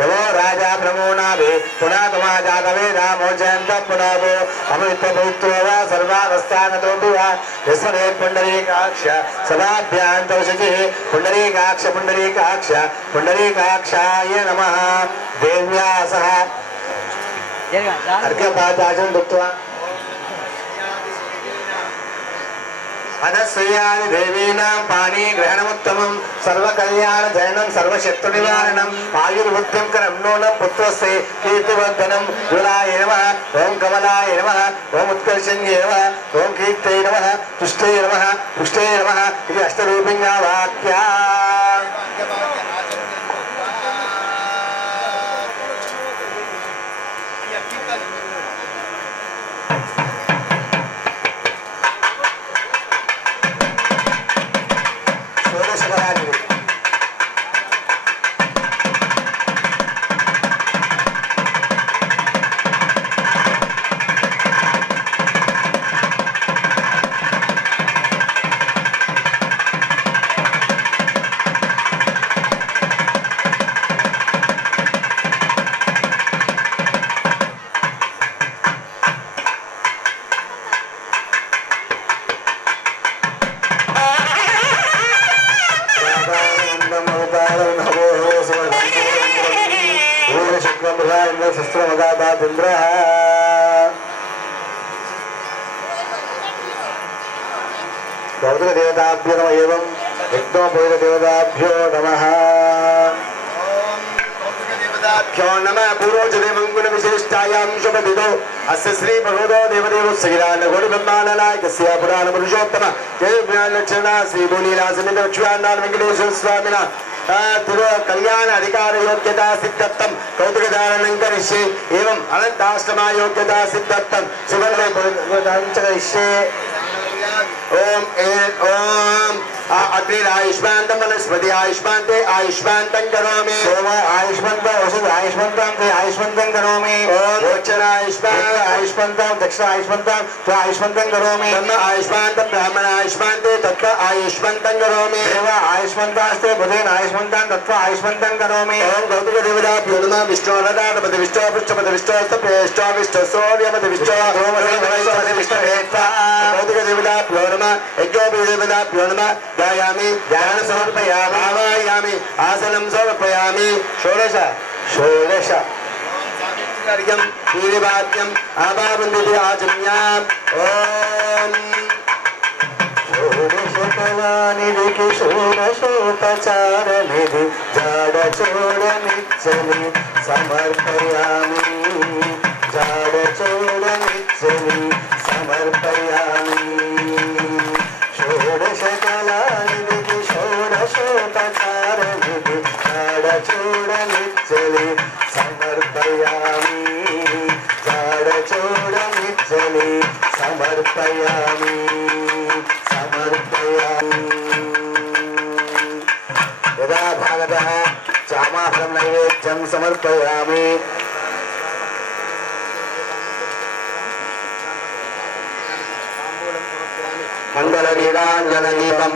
యవో రాజా ప్రమోనాభి పునాతమా జాతవేదా మోచయంత పునాదో అమృతభూత్వో వా సర్వావస్థానతోపి వా యస్మదే పుండరీకాక్ష సదాభ్యాంతవశచి పుండరీకాక్ష పుండరీకాక్ష పుండరీకాక్ష नमः. देव्या सह अर्घ्यपादाचनं दत्त्वा अधस्वयानि देवीनां पाणिग्रहणमुत्तमं सर्वकल्याणजननं सर्वशत्रुनिवारणं आयुर्वृद्धिं करं नूनं पुत्रस्य कीर्तिवर्धनं जुलाय नमः. ओं कमलाय नमः. ओं उत्कर्षण्ये नमः. ओं कीर्तये नमः. तुष्टे नमः. पुष्टे नमः. इति अष्टरूपिण्या वाक्या. देवताभ्यो नमः. एवं यज्ञोपवीतदेवताभ्यो नमः. भ्यो नमः. पूर्वजदेवं विशिष्टायां शुभदिदो अस्य श्री भगवतो देवदेवस्य गिरानगोडब्रह्माण्डनायकस्य पुराणपुरुषोत्तम जयज्ञानलक्षणा श्री भूनीलासमित लक्ष्मीनारायण वेंकटेश्वर स्वामिना कल्याण अधिकार योग्यता सिद्धत्तम कौतुकधारणं करिष्ये. एवं अनंताष्टमा योग्यता सिद्धत्तम सुवर्णे करिष्ये. ओम ओम अग्निरायुष्मान्तं वनस्पति आयुष्मान्ते आयुष्मान्तं करोमि. सोम आयुष्मन्तं औषध आयुष्मन्तं ते आयुष्मन्तं करोमि. ओम दक्षिण आयुष्मन्तं दक्षिण आयुष्मन्तं ते आयुष्मन्तं करोमि. ब्रह्म आयुष्मान्तं ब्राह्मण आयुष्मान्ते तत्व आयुष्मन्तं करोमि. देव आयुष्मन्तास्ते बुधेन आयुष्मन्तं तत्व आयुष्मन्तं करोमि. ओम कौतुक देवताभ्यो नमः. विष्णु रदानपति विष्णु पृष्ठपति विष्णु सप्रेष्ठो विष्णु सूर्यपति विष्णु सोमपति विष्णु हेत्वा कौतुक देवताभ्यो नमः. यज्ञोपवीतदेवताभ्यो नमः. ध्यायामि ध्यान समर्पयामि आवाहयामि आसनं समर्पयामि. षोडश षोडश अर्घ्यं वीर्यवाक्यम् आवावन्दिति आचम्याम्. ओम षोडशकलानिधि षोडशोपचारनिधि जाडचूडनिच्चनि समर्पयामि. जाडचूडनिच्चनि समर्पयामि. षोडशकलानिधि षोडशोपचारनिधि जाडचूडनिच्चनि समर्पयामि. जाडचूडनिच्चनि समर्पयामि. समर्पयामि. यदा भागतः चामाफलं नैवेद्यं समर्पयामि. मण्डलवीराञ्जनदीपं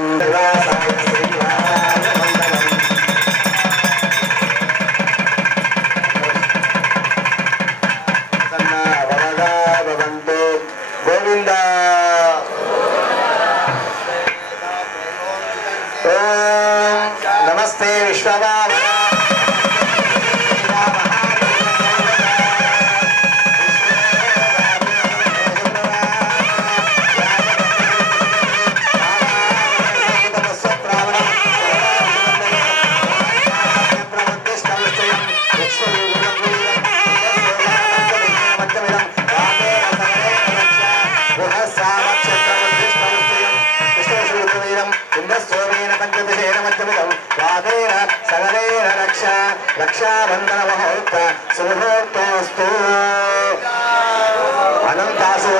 రక్షాబంధన మహోత్సవ శుభోత్తమస్తు అనంతాసు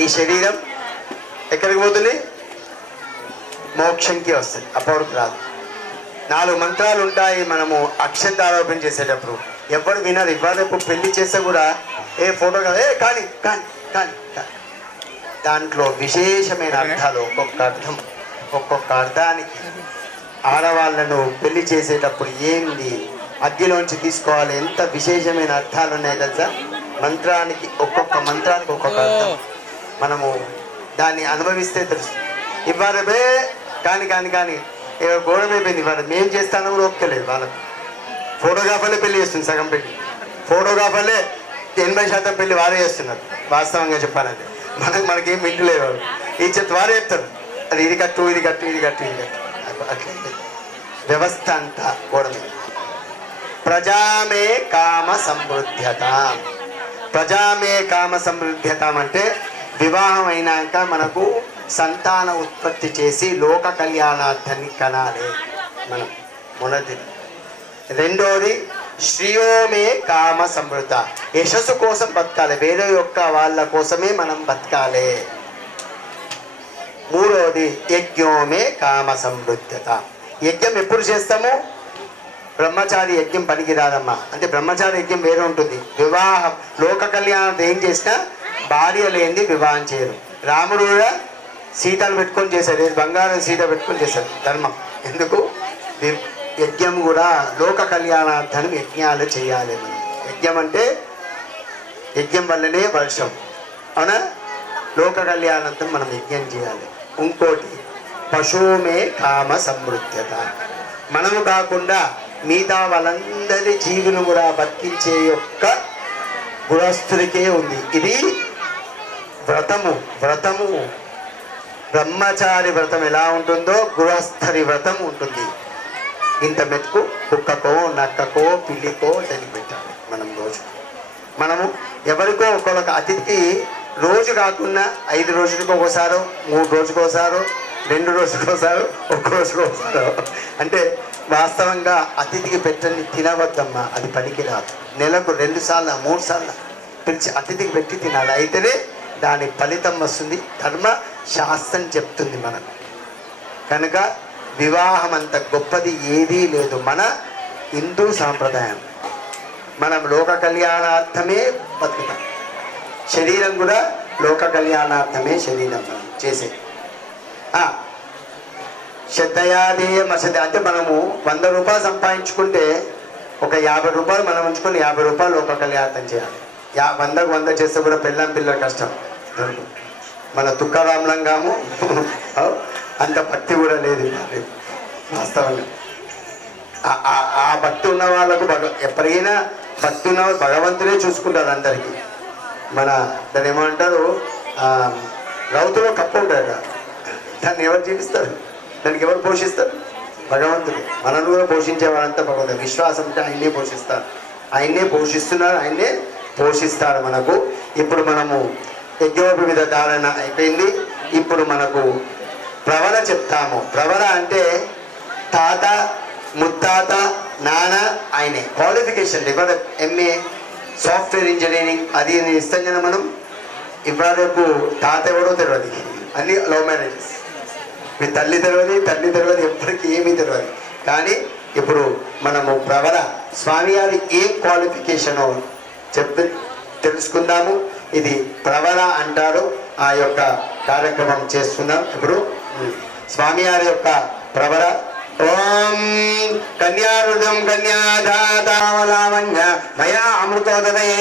ఈ శరీరం ఎక్కడికి పోతుంది? మోక్షంకి వస్తుంది, అప్పటికి రాదు. 4 మంత్రాలు ఉంటాయి. మనము అక్షంత ఆరోపణ చేసేటప్పుడు ఎవరు వినరు. ఇవాళ పెళ్లి చేస్తే కూడా ఏ ఫోటో కానీ కానీ కానీ దాంట్లో విశేషమైన అర్థాలు ఒక్కొక్క అర్థానికి ఆడవాళ్ళను పెళ్లి చేసేటప్పుడు ఏంది అగ్గిలోంచి తీసుకోవాలి, ఎంత విశేషమైన అర్థాలు ఉన్నాయి తెలుసా? ఒక్కొక్క మంత్రానికి ఒక్కొక్క అర్థం. మనము దాన్ని అనుభవిస్తే తెలుస్తుంది. ఇవ్వరమే కానీ కానీ కానీ ఘోరం అయిపోయింది. ఇవాళ మేము చేస్తాను కూడా ఒప్పుకోలేదు. వాళ్ళకు ఫోటోగ్రాఫర్లే పెళ్లి చేస్తుంది, సగం పెళ్లి ఫోటోగ్రాఫర్లే 80% పెళ్లి వారే చేస్తున్నారు. వాస్తవంగా చెప్పాలంటే మనకేం వింటలేదు. వాడు ఈ చెత్త వారే చెప్తారు, అది ఇది కట్టు ఇది కట్టు ఇది కట్టు ఇది కట్టు. అట్లా వ్యవస్థ అంతా ఘోరమే. ప్రజామే కామ సమృద్ధ్యత. ప్రజామే కామ సమృద్ధ్యత అంటే వివాహం అయినాక మనకు సంతాన ఉత్పత్తి చేసి లోక కళ్యాణార్థాన్ని కనాలి మనం. మొదటిది. రెండోది శ్రీయోమే కామ సమృద్ధ. యశస్సు కోసం బతకాలి, వేరే యొక్క వాళ్ళ కోసమే మనం బతకాలి. మూడోది యజ్ఞోమే కామ సమృద్ధత. యజ్ఞం ఎప్పుడు చేస్తాము? బ్రహ్మచారి యజ్ఞం పనికిరాదమ్మా. అంటే బ్రహ్మచారి యజ్ఞం వేరే ఉంటుంది. వివాహం లోక కళ్యాణం ఏం చేసినా భార్య లేనిది వివాహం చేయరు. రాముడు కూడా సీతలు పెట్టుకొని చేశాడు, బంగారం సీత పెట్టుకొని చేశాడు ధర్మం. ఎందుకు? యజ్ఞం కూడా లోక కళ్యాణార్థం యజ్ఞాలు చేయాలి మనం. యజ్ఞం అంటే యజ్ఞం వల్లనే వర్షం, అవునా? లోక కళ్యాణార్థం మనం యజ్ఞం చేయాలి. ఇంకోటి పశువుమే కామ సమృద్ధ్యత. మనము కాకుండా మిగతా వాళ్ళందరి జీవులు కూడా బతికించే యొక్క గృహస్థుడికే ఉంది. ఇది వ్రతము. బ్రహ్మచారి వ్రతం ఎలా ఉంటుందో గృహస్థరి వ్రతం ఉంటుంది. ఇంత మెతుకు కుక్కకో నక్కకో పిల్లికో దానికి పెట్టాలి మనం రోజు. మనము ఎవరికో ఒకళ్ళకి అతిథికి రోజు కాకుండా 5 రోజులకు ఒకసారో 3 రోజులకు ఒకసారో 2 రోజులకు ఒకసారో 1 రోజుకు ఒకసారో. అంటే వాస్తవంగా అతిథికి పెట్టని తినవద్దమ్మా, అది పనికిరాదు. నెలకు 2 సార్లు 3 సార్లు పిలిచి అతిథికి పెట్టి తినాలి. అయితేనే దాని ఫలితం వస్తుంది. ధర్మ శాస్త్రం చెప్తుంది మనకు. కనుక వివాహం అంత గొప్పది ఏదీ లేదు మన హిందూ సాంప్రదాయం. మనం లోక కళ్యాణార్థమే బతుకుతాం. శరీరం కూడా లోక కళ్యాణార్థమే శరీరం మనం చేసే. శ్రద్ధయాదేయ మసది అంటే మనము 100 రూపాయలు సంపాదించుకుంటే ఒక 50 రూపాయలు మనం ఉంచుకొని 50 రూపాయలు లోక కళ్యాణం చేయాలి. 100కు 100 చేస్తే కూడా పిల్లల కష్టం. మన తుకారాంలంగాము అంత భక్తి కూడా లేదు వాస్తవంగా. ఆ భక్తి ఉన్న వాళ్ళకు ఎప్పుడైనా భక్తి ఉన్న భగవంతుడే చూసుకుంటారు అందరికీ. మన దాన్ని ఏమంటారు, రౌతులో కప్ప ఉంటారు, దాన్ని ఎవరు జీవిస్తారు? దానికి ఎవరు పోషిస్తారు? భగవంతుడు. మనల్ని కూడా పోషించే వాళ్ళంతా భగవంతుడు. విశ్వాసం ఉంటే ఆయన్నే పోషిస్తారు, ఆయన్నే పోషిస్తున్నారు, ఆయన్నే పోషిస్తారు మనకు. ఇప్పుడు మనము యజ్ఞోపవిధ ధారణ అయిపోయింది. ఇప్పుడు మనకు ప్రవర చెప్తాము. ప్రవర అంటే తాత, ముత్తాత, నాన్న, ఆయనే క్వాలిఫికేషన్. ఇవాళ MA సాఫ్ట్వేర్ ఇంజనీరింగ్ అది ఇస్తాం కదా మనం. ఇవాళ రేపు తాత ఎవడో తెలియదు, అన్ని లవ్ మ్యారేజెస్. మీ తల్లి తెలియదు, ఎప్పటికీ ఏమీ తెలియదు. కానీ ఇప్పుడు మనము ప్రవర స్వామి గారి ఏ క్వాలిఫికేషన్ చెప్పి తెలుసుకుందాము. ఇది ప్రవర అంటారు. ఆ యొక్క కార్యక్రమం చేస్తున్నాం ఇప్పుడు. స్వామి గారి యొక్క ప్రవర. ఓం కన్యారుదం కన్యాదావలావణ్య మయా అమృతోదయే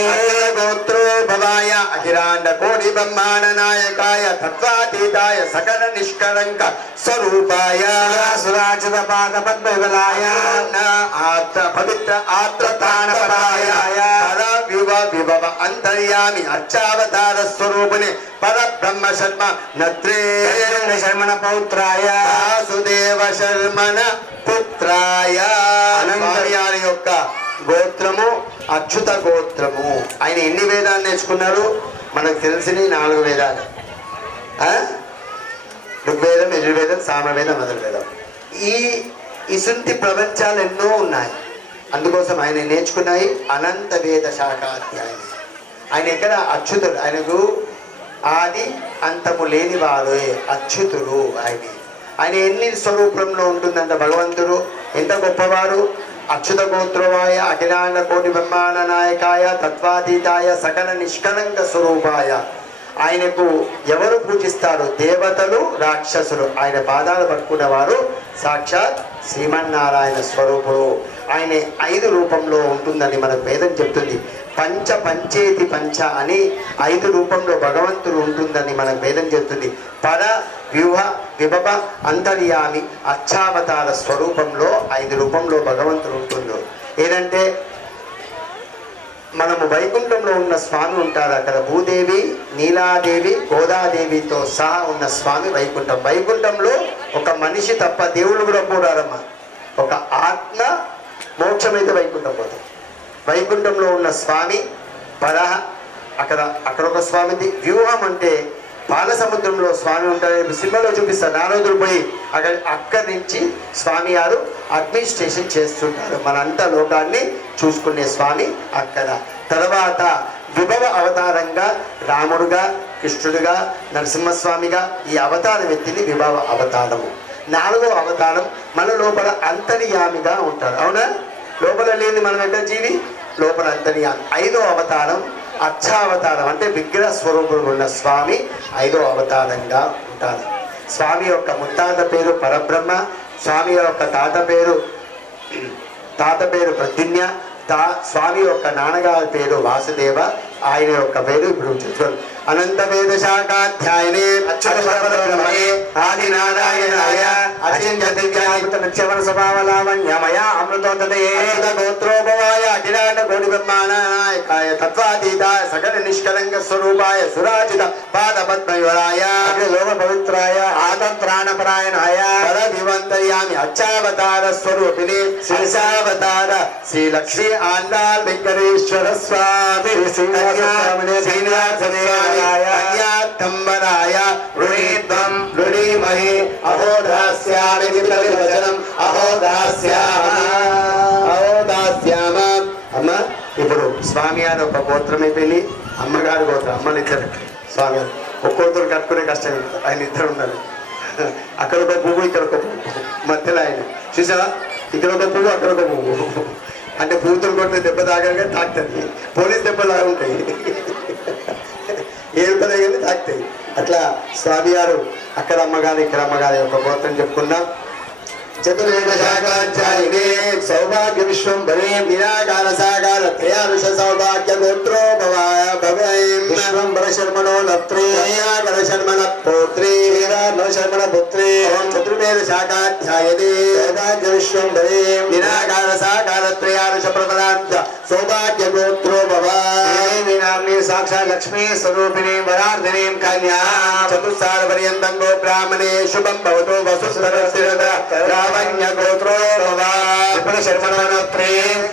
గోత్రో భవాయ అఖిలాండ కోటి బ్రహ్మాండ నాయకాయ తత్వాతీతాయ సకల నిష్కలంక స్వరూపాయ సురాచిత పాద పద్మవిలాయ ఆత్ర పవిత్ర ఆత్రతానపరాయ విభవ అంతర్యామి అర్చావతార స్వరూపిణి పరబ్రహ్మ శర్మ నత్రే శర్మణ పౌత్రాయ సుదేవ శర్మణ పుత్రాయ. స్వామి యొక్క గోత్రము అచ్యుత గోత్రము. ఆయన ఎన్ని వేదాలు నేర్చుకున్నారు? మనకు తెలిసిన 4 వేదాలు. ఋగ్వేదం, యజుర్వేదం, సామవేదం, అధర్వేదం. ఈ ఇసుంటి ప్రపంచాలు ఎన్నో ఉన్నాయి. అందుకోసం ఆయన నేర్చుకున్నాయి అనంత వేద శాఖాధ్యాయం. ఆయన ఎక్కడ అచ్యుతుడు. ఆయనకు ఆది అంతము లేని వాడు అచ్యుతుడు. ఆయన ఎన్ని స్వరూపంలో ఉంటుందంట భగవంతుడు. ఎంత గొప్పవాడు. అచ్యుత గోత్రవాయ అఖిలాండ కోటి బ్రహ్మాండ నాయకాయ తత్వాతీతాయ సకల నిష్కలంక స్వరూపాయ. ఆయనకు ఎవరు పూజిస్తారు? దేవతలు, రాక్షసులు. ఆయన పాదాలు పట్టుకున్నవారు సాక్షాత్ శ్రీమన్నారాయణ స్వరూపుడు. ఆయన 5 రూపంలో ఉంటుందని మనకు వేదం చెప్తుంది. పంచేతి పంచ అని 5 రూపంలో భగవంతుడు ఉంటుందని మనకు వేదం చెప్తుంది. పర వ్యూహ విభవ అంతర్యామి అచ్చావతార స్వరూపంలో 5 రూపంలో భగవంతుడు ఉంటుందో. ఏంటంటే మనము వైకుంఠంలో ఉన్న స్వామి ఉంటారు. అక్కడ భూదేవి, నీలాదేవి, గోదాదేవితో సహా ఉన్న స్వామి వైకుంఠం. వైకుంఠంలో ఒక మనిషి తప్ప దేవుళ్ళు కూడా పోరారమ్మా. ఒక ఆత్మ మోక్షమైతే వైకుంఠం పోతాం. వైకుంఠంలో ఉన్న స్వామి పరహ. అక్కడ ఒక స్వామిది వ్యూహం అంటే పాల సముద్రంలో స్వామి ఉంటారు. సినిమాలో చూపిస్తారు. 4 రోజులు పోయి అక్కడి నుంచి స్వామి గారు అడ్మినిస్ట్రేషన్ చేస్తుంటారు. మనంతా లోకాన్ని చూసుకునే స్వామి అక్కడ. తర్వాత విభవ అవతారంగా రాముడుగా, కృష్ణుడుగా, నరసింహస్వామిగా ఈ అవతారం ఎత్తింది విభవ అవతారము. 4వ అవతారం మన లోపల అంతర్యామిగా ఉంటారు. అవునా? లోపల లేని మనం ఎక్కడ జీవి, లోపల అంతర్యామి. 5వ అవతారం అచ్చావతారం అంటే విగ్రహ స్వరూపంలో ఉన్న స్వామి 5వ అవతారంగా ఉంటారు. స్వామి యొక్క ముత్తాత పేరు పరబ్రహ్మ. స్వామి యొక్క తాత పేరు ప్రద్యుమ్న. స్వామి యొక్క నాన్నగారి పేరు వాసుదేవ. ఆయన యొక్క పేరు ఇప్పుడు చెప్తాను. అనంత వేద శాఖాధ్యాయనే ఆది నారాయణాయ అచింత్యవన స్వభావలావణ్యమయ అమృతోదయే గోత్రోభవాయ అఖిలాండ కోటి బ్రహ్మాండ నాయకాయ తత్వాతీతాయ సకల నిష్కలంక స్వరూపాయ సురాజిత పాద పద్మయురాయ లోక పవిత్రాయ ఆతత్రాణపరాయణాయ పరవివంతర్యామి అచ్చావతార స్వరూపిణి శిరసావతార శ్రీ లక్ష్మీ ఆండాల్ వెంకటేశ్వర స్వామి శ్రీనివాసంబరాయ రుణీత్వం రుణీమహి అహోదాస్యామి వచనం అహోదాస్యామ. అమ్మ ఇప్పుడు స్వామి గారు ఒక గోత్రం అయిపోయింది. అమ్మగారు గోత్రం. అమ్మలు ఇద్దరు స్వామి గారు ఒక్కొక్కరు కట్టుకునే కష్టం. ఆయన 2 ఉన్నారు. అక్కడ ఒక పువ్వు, ఇక్కడ ఒక పువ్వు, మధ్యలో ఆయన చూసావా? ఇక్కడ ఒక పువ్వు, అక్కడ ఒక పువ్వు. అంటే పువ్వుతులు కొట్టే దెబ్బ తాగగా తాకుతుంది. పోలీస్ దెబ్బలు ఉంటాయి. ఏడుపదే కానీ తాకుతాయి. అట్లా స్వామి గారు అక్కడ అమ్మగారు, ఇక్కడ అమ్మగారి యొక్క గోత్రం చెప్పుకున్నాం. చతుర్వేద శాఖాధ్యాయినే సౌభాగ్య విశ్వం భవే నిరాకార సాకార త్రయారుష సౌభాగ్య గోత్రో విశ్వం భర శర్మణో నత్రే శర్మణ పౌత్రే శర్మణ పుత్రే. చతుర్వేద శాఖాధ్యాయనే సౌభాగ్య విశ్వం భవే నిరాకార సాకార త్రయారుష ప్రపదాంత సౌభాగ్య గోత్రో భవామి సాక్షాత్ లక్ష్మీ స్వరూపిణీ వరార్ధినీ కన్యా చతుస్సార పర్యంతం గో బ్రాహ్మణే శుభం భవతు వసుస్థర గోత్రో విపుల శర్మణ నత్రే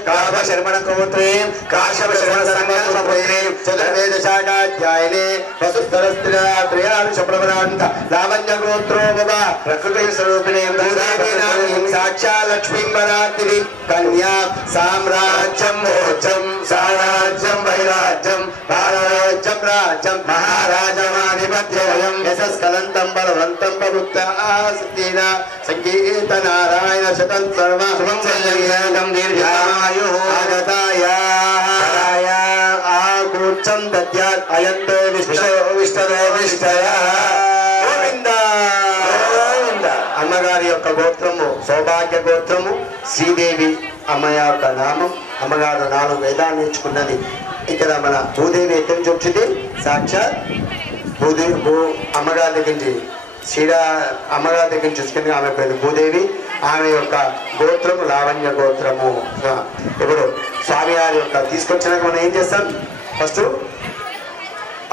కాభ శర్మణ గోత్రే కాశవ శర్మణ సంగత్రే చతుర్వేద శాఖాధ్యాయనే వసుస్థరస్త్రయారుష ప్రపదాంత లావణ్య గోత్రో భవ ప్రకృతి స్వరూపిణీ సాక్షాత్ లక్ష్మీ వరార్ధినీ కన్యా సామ్రాజ్యం మోక్షం సామ్రాజ్యం వైరాజ్యం భారరాజ్యం రాజ్యం మహారాజమాధిప ప్రతిపత్యయం యశస్కలంతం బలవంతం ప్రవృత్తాస్తిన సంగీత నారాయణ శతం సర్వం సంగీతం దీర్ఘాయు ఆగతాయ ఆకృత్యం దద్యాత్ అయంతే విష్ణో విష్ణవే విష్ణయ గోవింద. అమ్మగారి యొక్క గోత్రము సౌభాగ్య గోత్రము. శ్రీదేవి అమ్మగారి యొక్క నామం. అమ్మగారు 4 వేదాలు నేర్చుకున్నది. ఇక్కడ మన భూదేవి ఎక్కడి నుంచి వచ్చింది? సాక్షాత్ అమ్మగారి దగ్గర నుంచి అమ్మగారి దగ్గర నుంచి చూసుకుని ఆమె పేరు భూదేవి. ఆమె యొక్క గోత్రము లావణ్య గోత్రము. ఇప్పుడు స్వామి గారి యొక్క తీసుకొచ్చినాక మనం ఏం చేస్తాం? ఫస్ట్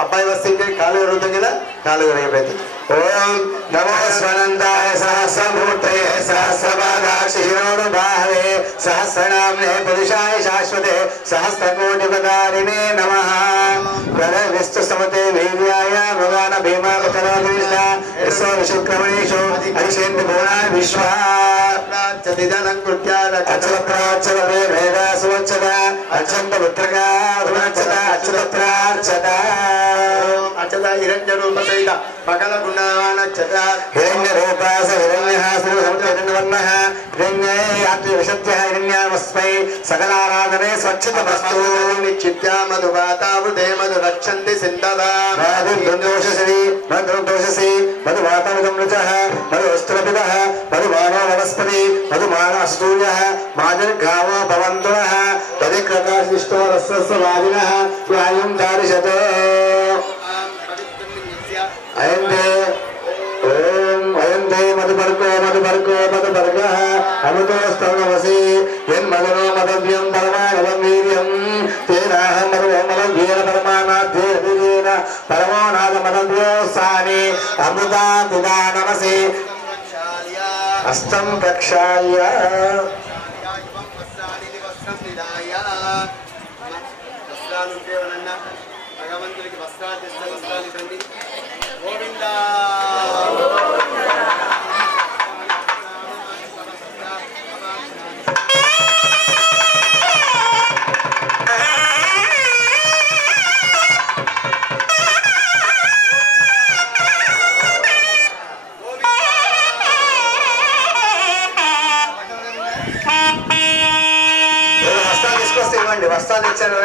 అబ్బాయి వస్తే కాలు ఎరుగుతాం కదా, కాలు ఎరగబోతుంది. ఓం నమో స్వనందాయ సహస్రమూర్తయే సహస్రపాదాక్షిరోడుబాహవే సహస్రనామ్నే పురుషాయ శాశ్వతే సహస్రకోటిపదారిణే నమః. విష్ణు సమతే వీర్యాయ భగవాన భీమావతరాకృష్ణ విశ్వవిశుక్రమణీషు అరిషేంద్ర భువనా విశ్వ చతిదనం కృత్యాల అచల మేధాసువచ్చత అచ్చంత పుత్రగా అచ్యుతత్రార్చత అచ్చత హిరణ్య రూప సహిత పకల గుణవానచ్చత హిరణ్య రూపాస హిరణ్యహాసు హిరణ్యవర్ణః హిరణ్యే విశుద్ధ్య హిరణ్యామస్మై సకలారాధనే స్వచ్ఛత వస్తు నిశ్చిత్యా మధువాతావృతే మధు రక్షంతి సింధవా మధుర్దోషసి మధుర్దోషసి మధువాతావృతం రుచః మధువస్త్రపిదః మధుమానో వనస్పతి మధుమాన అస్తూర్యః మాజర్గావో భవంతునః తదిక్రకాశిష్టో రస్వస్వవాదినః వ్యాయం దారిశతో అయంతే. ఓం అయంతే మధుపర్కో మధుపర్కో మధుపర్కః అమృతోస్తవసి యన్మదనో మదవ్యం పరమాణవం వీర్యం తేనాహం మధువో మదవ్యేన పరమానాద్యేన పరమోనాథ మదవ్యోసాని అమృతా పిదా నమసి హస్తం ప్రక్షాళ్య భగవంతుడికి వస్త్రాలు ఇవ్వండి. గోవింద వస్త్రాలు తీసుకొస్తే ఇవ్వండి. వస్త్రాలు ఇచ్చారు.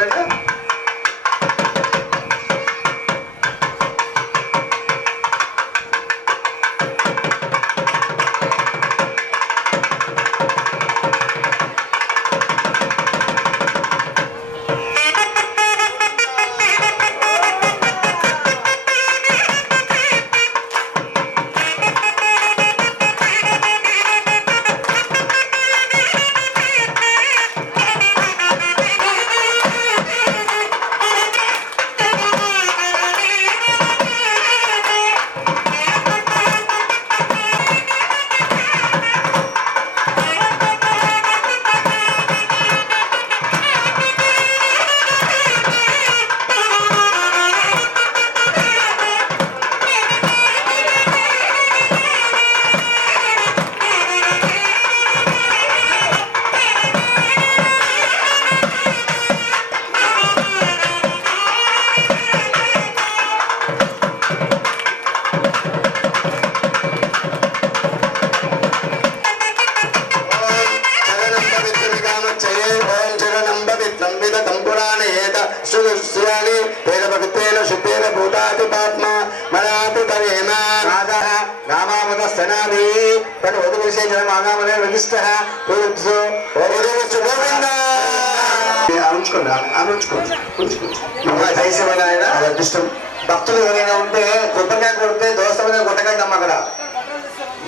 అదృష్టం. భక్తులు ఎవరైనా ఉంటే కొబ్బరికాయ కొడితే దోస్తమనే కొట్టకండి అమ్మ. అక్కడ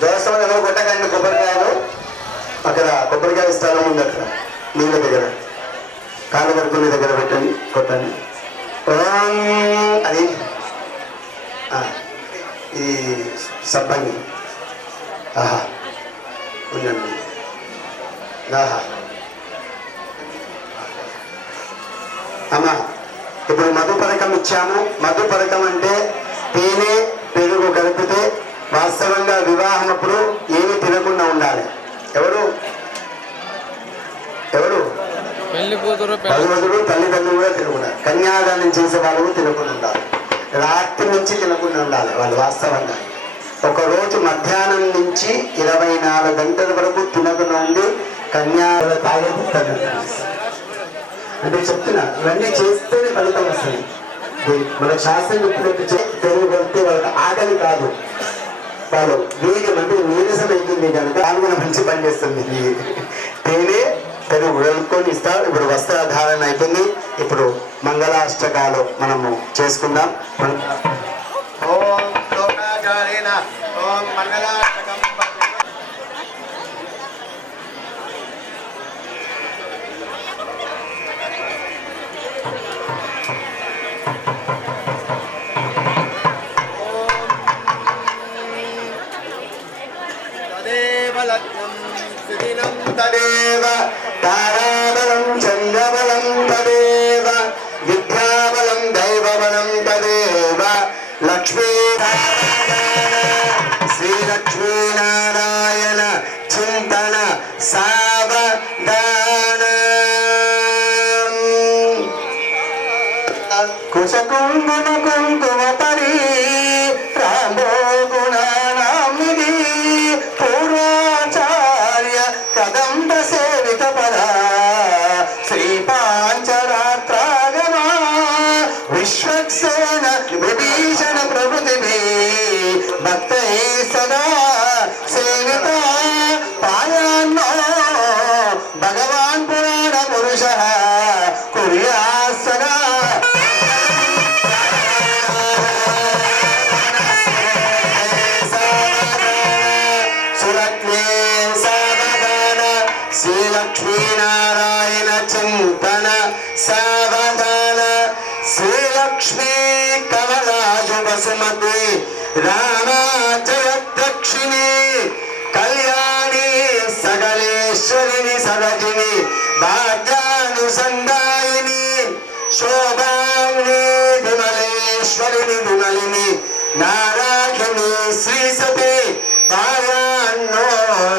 దోస్తమని ఎవరు కొట్టకండి. కొబ్బరికాయలు అక్కడ కొబ్బరికాయ స్థలం ఉంది. అక్కడ నీళ్ళ దగ్గర కాళ్ళ వరకు దగ్గర పెట్టండి, కొట్టండి. అది ఈ సబ్బండి ఆహా ఉండండి. ఆహా అమ్మా, ఇప్పుడు మధు పథకం ఇచ్చాము. మధు పథకం అంటే తేనె పెరుగు కలిపితే వాస్తవంగా వివాహం అప్పుడు ఏమి తినకుండా ఉండాలి. ఎవరు ఎవరు వధువులు తల్లిదండ్రులు కూడా తినకుండా, కన్యాదానం చేసే వాళ్ళు తినకుండా ఉండాలి. రాత్రి నుంచి తినకుండా ఉండాలి వాళ్ళు. వాస్తవంగా ఒకరోజు మధ్యాహ్నం నుంచి 24 గంటల వరకు తినకుండా ఉండి కన్యాలు తాగేది అంటే చెప్తున్నా. ఇవన్నీ చేస్తేనే ఫలితం వస్తుంది. మన శాస్త్రం చెప్పినట్టు పెరుగు వెళ్తే వాళ్ళకి ఆకలి కాదు, వాళ్ళు వీడి అంటే నీరసం అవుతుంది కనుక ఆమె మంచి పని చేస్తుంది. తేనె పెరుగు వెళ్కొని ఇస్తారు. ఇప్పుడు వస్త్రధారణ అయిపోయింది. ఇప్పుడు మంగళాష్టకాలు మనము చేసుకుందాం. ఓం లోకాచారేణ ఓం మంగళాష్టకం. తదేవ తారాబలం చంద్రబలం తదేవ విద్యాబలం దైవబలం తదేవ శ్రీ లక్ష్మీనారాయణ చింతన సావధాన. కుశకుంకుమ కుంకుమ పరి రామో గుణానామిది పూర్వాచార్య కదంబ సేవిత పద శ్రీ పాంచరాత్రాగమ విశ్వక్సేన విభీషణ ప్రభుతి భక్తై సదా సేవిత పాయాన్నో భగవాన్ పురాణ పురుష కుర్యా సదా. శ్రీ లక్ష్మీనారాయణ చింతన సావధాన. శ్రీలక్ష్మీ కమలాజు వసుమతి రామాజయ దక్షిణి కళ్యాణి సకలేశ్వరిని సరజిని భాగ్యానుసందాయిని శోభాంగి విమలేశ్వరిని విమలిని నారాయణి శ్రీ సతి పాయాన్నో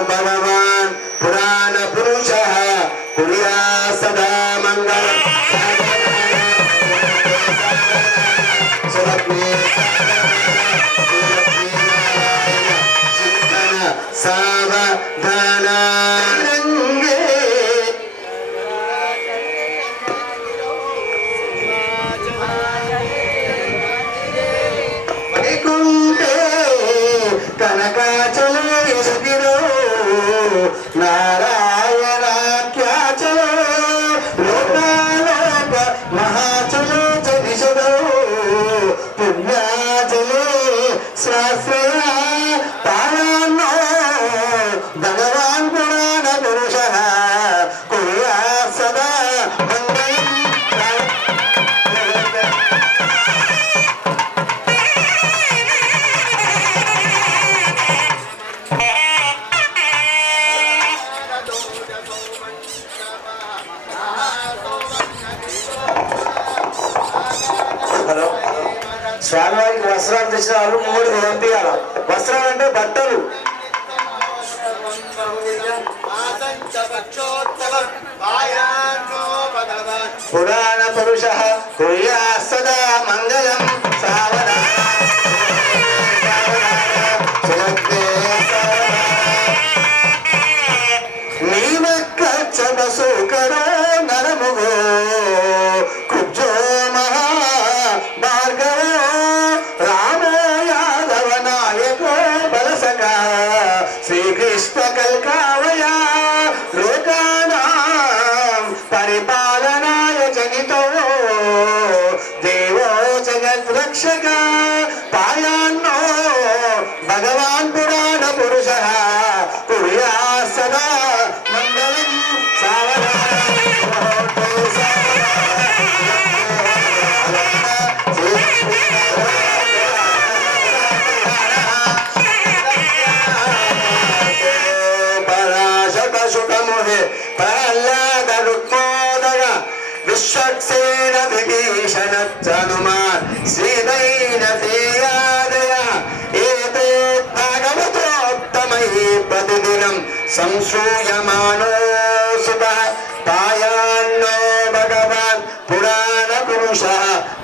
భగవాన్ పురాణ పురుష కుర్యా సదా మంగళం. సావధాన. వైకుంఠే కనకాచలో యశగిరో నారాయణాఖ్యాచలో లోకాలోక మహాచలో చ దిశదో పుణ్యాచలే శాస్త్రయ పాయాన్నో భగవాన్ పురాణ పురుష కుర్యా సదా మంగళం. హలో, స్వామివారికి వస్త్రాలు తెచ్చిన వాళ్ళు 3 పంపించాల. వస్త్రాలు అంటే బట్టలు. పురాణ పురుష కుర్యా సదా మంగళం. నీమక్కరో నరముగో కుబ్జో మహా భార్గవ రామో యాదవ నాయకో బలసక శ్రీకృష్ణ కల్కావయ లోకానాం పరిపాలనాయ జనితో దేవో జగద్రక్షక పాయాన్నో భగవాన్ పురాణ పురుష కుర్యా సదా మంగళం. ప్రహ్లాద రుక్మోదయ విశ్వక్సేన విభీషణ హనుమాన్ శ్రీదైనతేయాదయ ఏతే భాగవతోత్తమై ప్రతిదినం సంశ్రూయమానో సుతః పాయాన్నో భగవాన్ పురాణ పురుష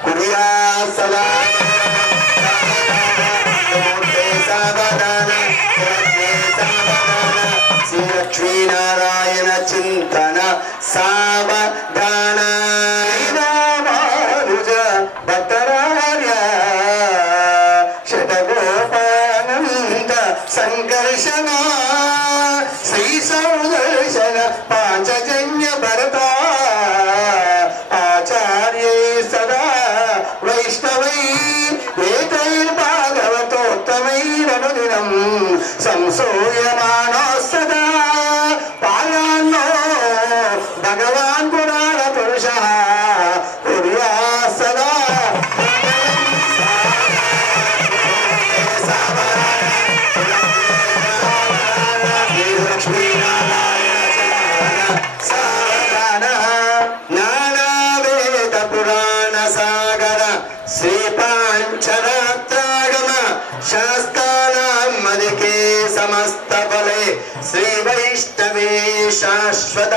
కుర్యా సదా. సంకర్షణ శ్రీ సందర్శన పాంచజన్య భరత ఆచార్యై సదా వైష్ణవై ఏతై భాగవతోత్తమైరనుదినం సంసూయమానో సదా పాయాన్నో భగవాన్ పురాణ పురుష కుర్యా సదా समस्त फले श्री वैष्णवे शाश्वत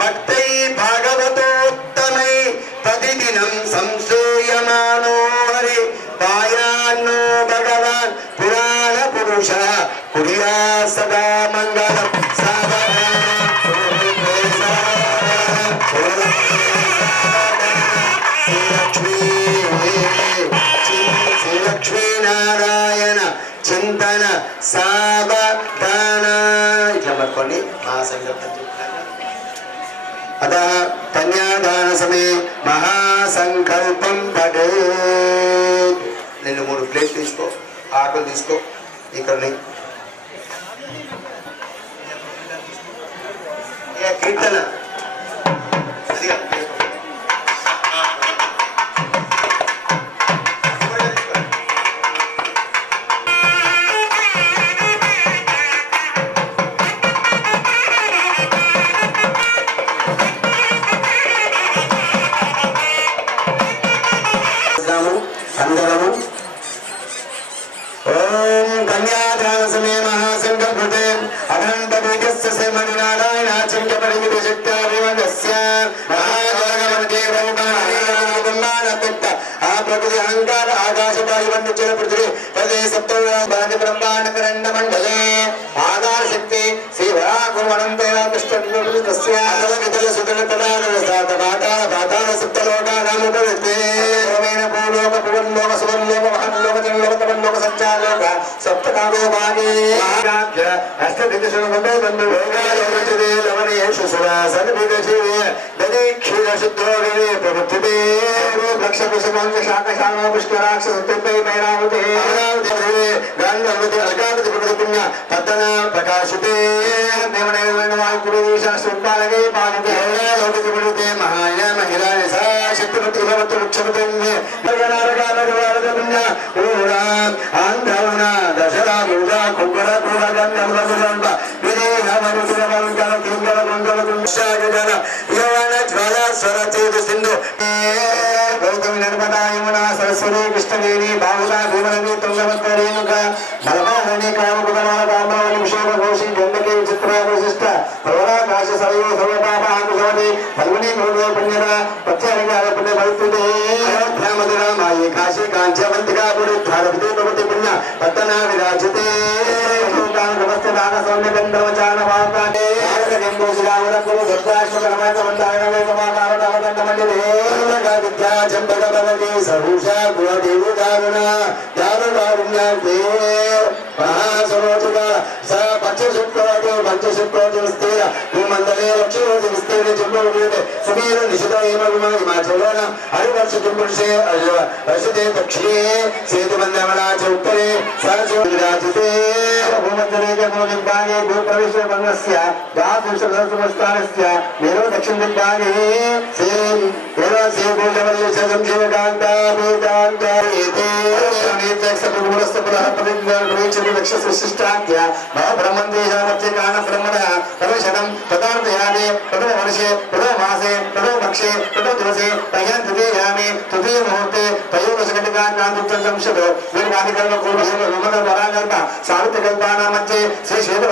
भक्तै भागवतोत्तमै प्रतिदिनं संसूयमानो हरि पायान्नो भगवान् पुराण पुरुषः कुर्या सदा मङ्गलम् श्री लक्ष्मी नारायण చింతన సావధాన ఇట్లా పట్టుకోండి అత కన్యాదాన సమయ మహాసంకల్పం పడే 2-3 ప్లేట్ తీసుకో ఆకులు తీసుకో ఇక్కడ కీర్తన అందరము ఓం కన్యాదాన సమయ మహాసంకల్పతే అనంత బీజస్య శ్రీమణి నారాయణ చింత పరిమిత శక్త్యా విమగస్య మహాజగమతే బ్రహ్మాండ తత్త ఆ ప్రకృతి అహంకార ఆకాశ వాయువంత చల పృథివీ పదే సప్తవ్యాధి బ్రహ్మాండ కరండ మండలే ఆధార శక్తి శ్రీ వరాకుర్వణంతే కృష్ణ వితల సుతల తడాన సాత పాతాళ పాతాళ సప్తలోకానాముపవితే భూలోక భువన్లోక సువర్లోక మహన్లోక జన్లోక తమన్లోక సంచారలోక సప్తకాలో భాగే అష్టదిశను బంధు వేగాలోచదే లవణేషు సురాసన విదశివే దదీక్షిర శుద్ధోగిరే ప్రవృత్తితే లక్ష కుశమాంగ శాఖ శామ పుష్కరాక్ష సత్యపై మైరావతే గాంధర్వతి అల్కావతి ప్రకృతిపుణ్య పద్దన ప్రకాశితే దేవనైన వాయుకుడు శాస్త్రోత్పాలకే పాలితే లోకతి పడితే మహాయ మహిళా నిశా శక్తిపతి భవతు వృక్షపతి ఆంధ్రవన దశరా మూడా కుంకర కూడ గంధ విదేహ మనుషుల మంగళ కింగళ మంగళ కుంశాగన యవన జ్వల స్వరచేతు సింధు గౌతమి నర్మదా యమున సరస్వతి కృష్ణవేణి బాహులా భీమనది తుంగభద్ర రేణుక బలవాహని కామకుమార కామరావళి విషేమ ఘోషి గంగకి చిత్రావశిష్ట ప్రవరాకాశ సర్వ సర్వపాపాకుశవతి ఫల్గుని గౌరవ పుణ్యద ప్రత్యేకంగా పుణ్య భవితుడే మధురామాయి కాశీ కాంచవంతిగా పురి భారతి భవతి పుణ్య పత్తన విరాజితే నమస్తే దాన సౌమ్య గంధవచాన వాతానే గంగోశిరావరంగులు దుర్గాశ్వకరమైన వందాయనమే సమాకారణ మండలే విద్యా చంపక భవతి సహూష గుణదేవు దారుణ దారుణారుణ్యాతే మహాసరోజుక స పంచశుక్రోజు పంచశుక్రోజు స్థిర భూమండలే లక్ష్మీరోజు విస్తీర్ణ చుంబుడు సుమీర నిషిత హిమాచలోన హరివర్ష చుంబుషే వర్షతే దక్షిణే సేతుబంధవనా చ ఉత్తరే సహజరాజితే భూమండలే జన్మోదిగ్భాగే భూప్రవేశ బంధస్య దాతుషమస్తానస్య మేరో దక్షిణ దిగ్భాగే సేం ఏరో సే భూజవల్లి సంశయకాంతా భూతాంతా ఏతే నేత్రక్షపురస్త పునః పరిజ్ఞాన లక్ష సృష్టాంత్య బ్రహ్మందేశామత్య కాన బ్రహ్మణ ప్రవేశనం తదార్థయామే ప్రథమ వర్షే ప్రథమ మాసే ప్రథమ పక్షే ప్రథమ దివసే తయ్యాం తృతీయామే తృతీయ ముహూర్తే తయోదశఘటికా కాంతుత్తంశతో వీర్వాదికల్ప పూర్వశ విమల వరాకల్ప సావిత్ర కల్పానా మధ్యే శ్రీ శ్వేత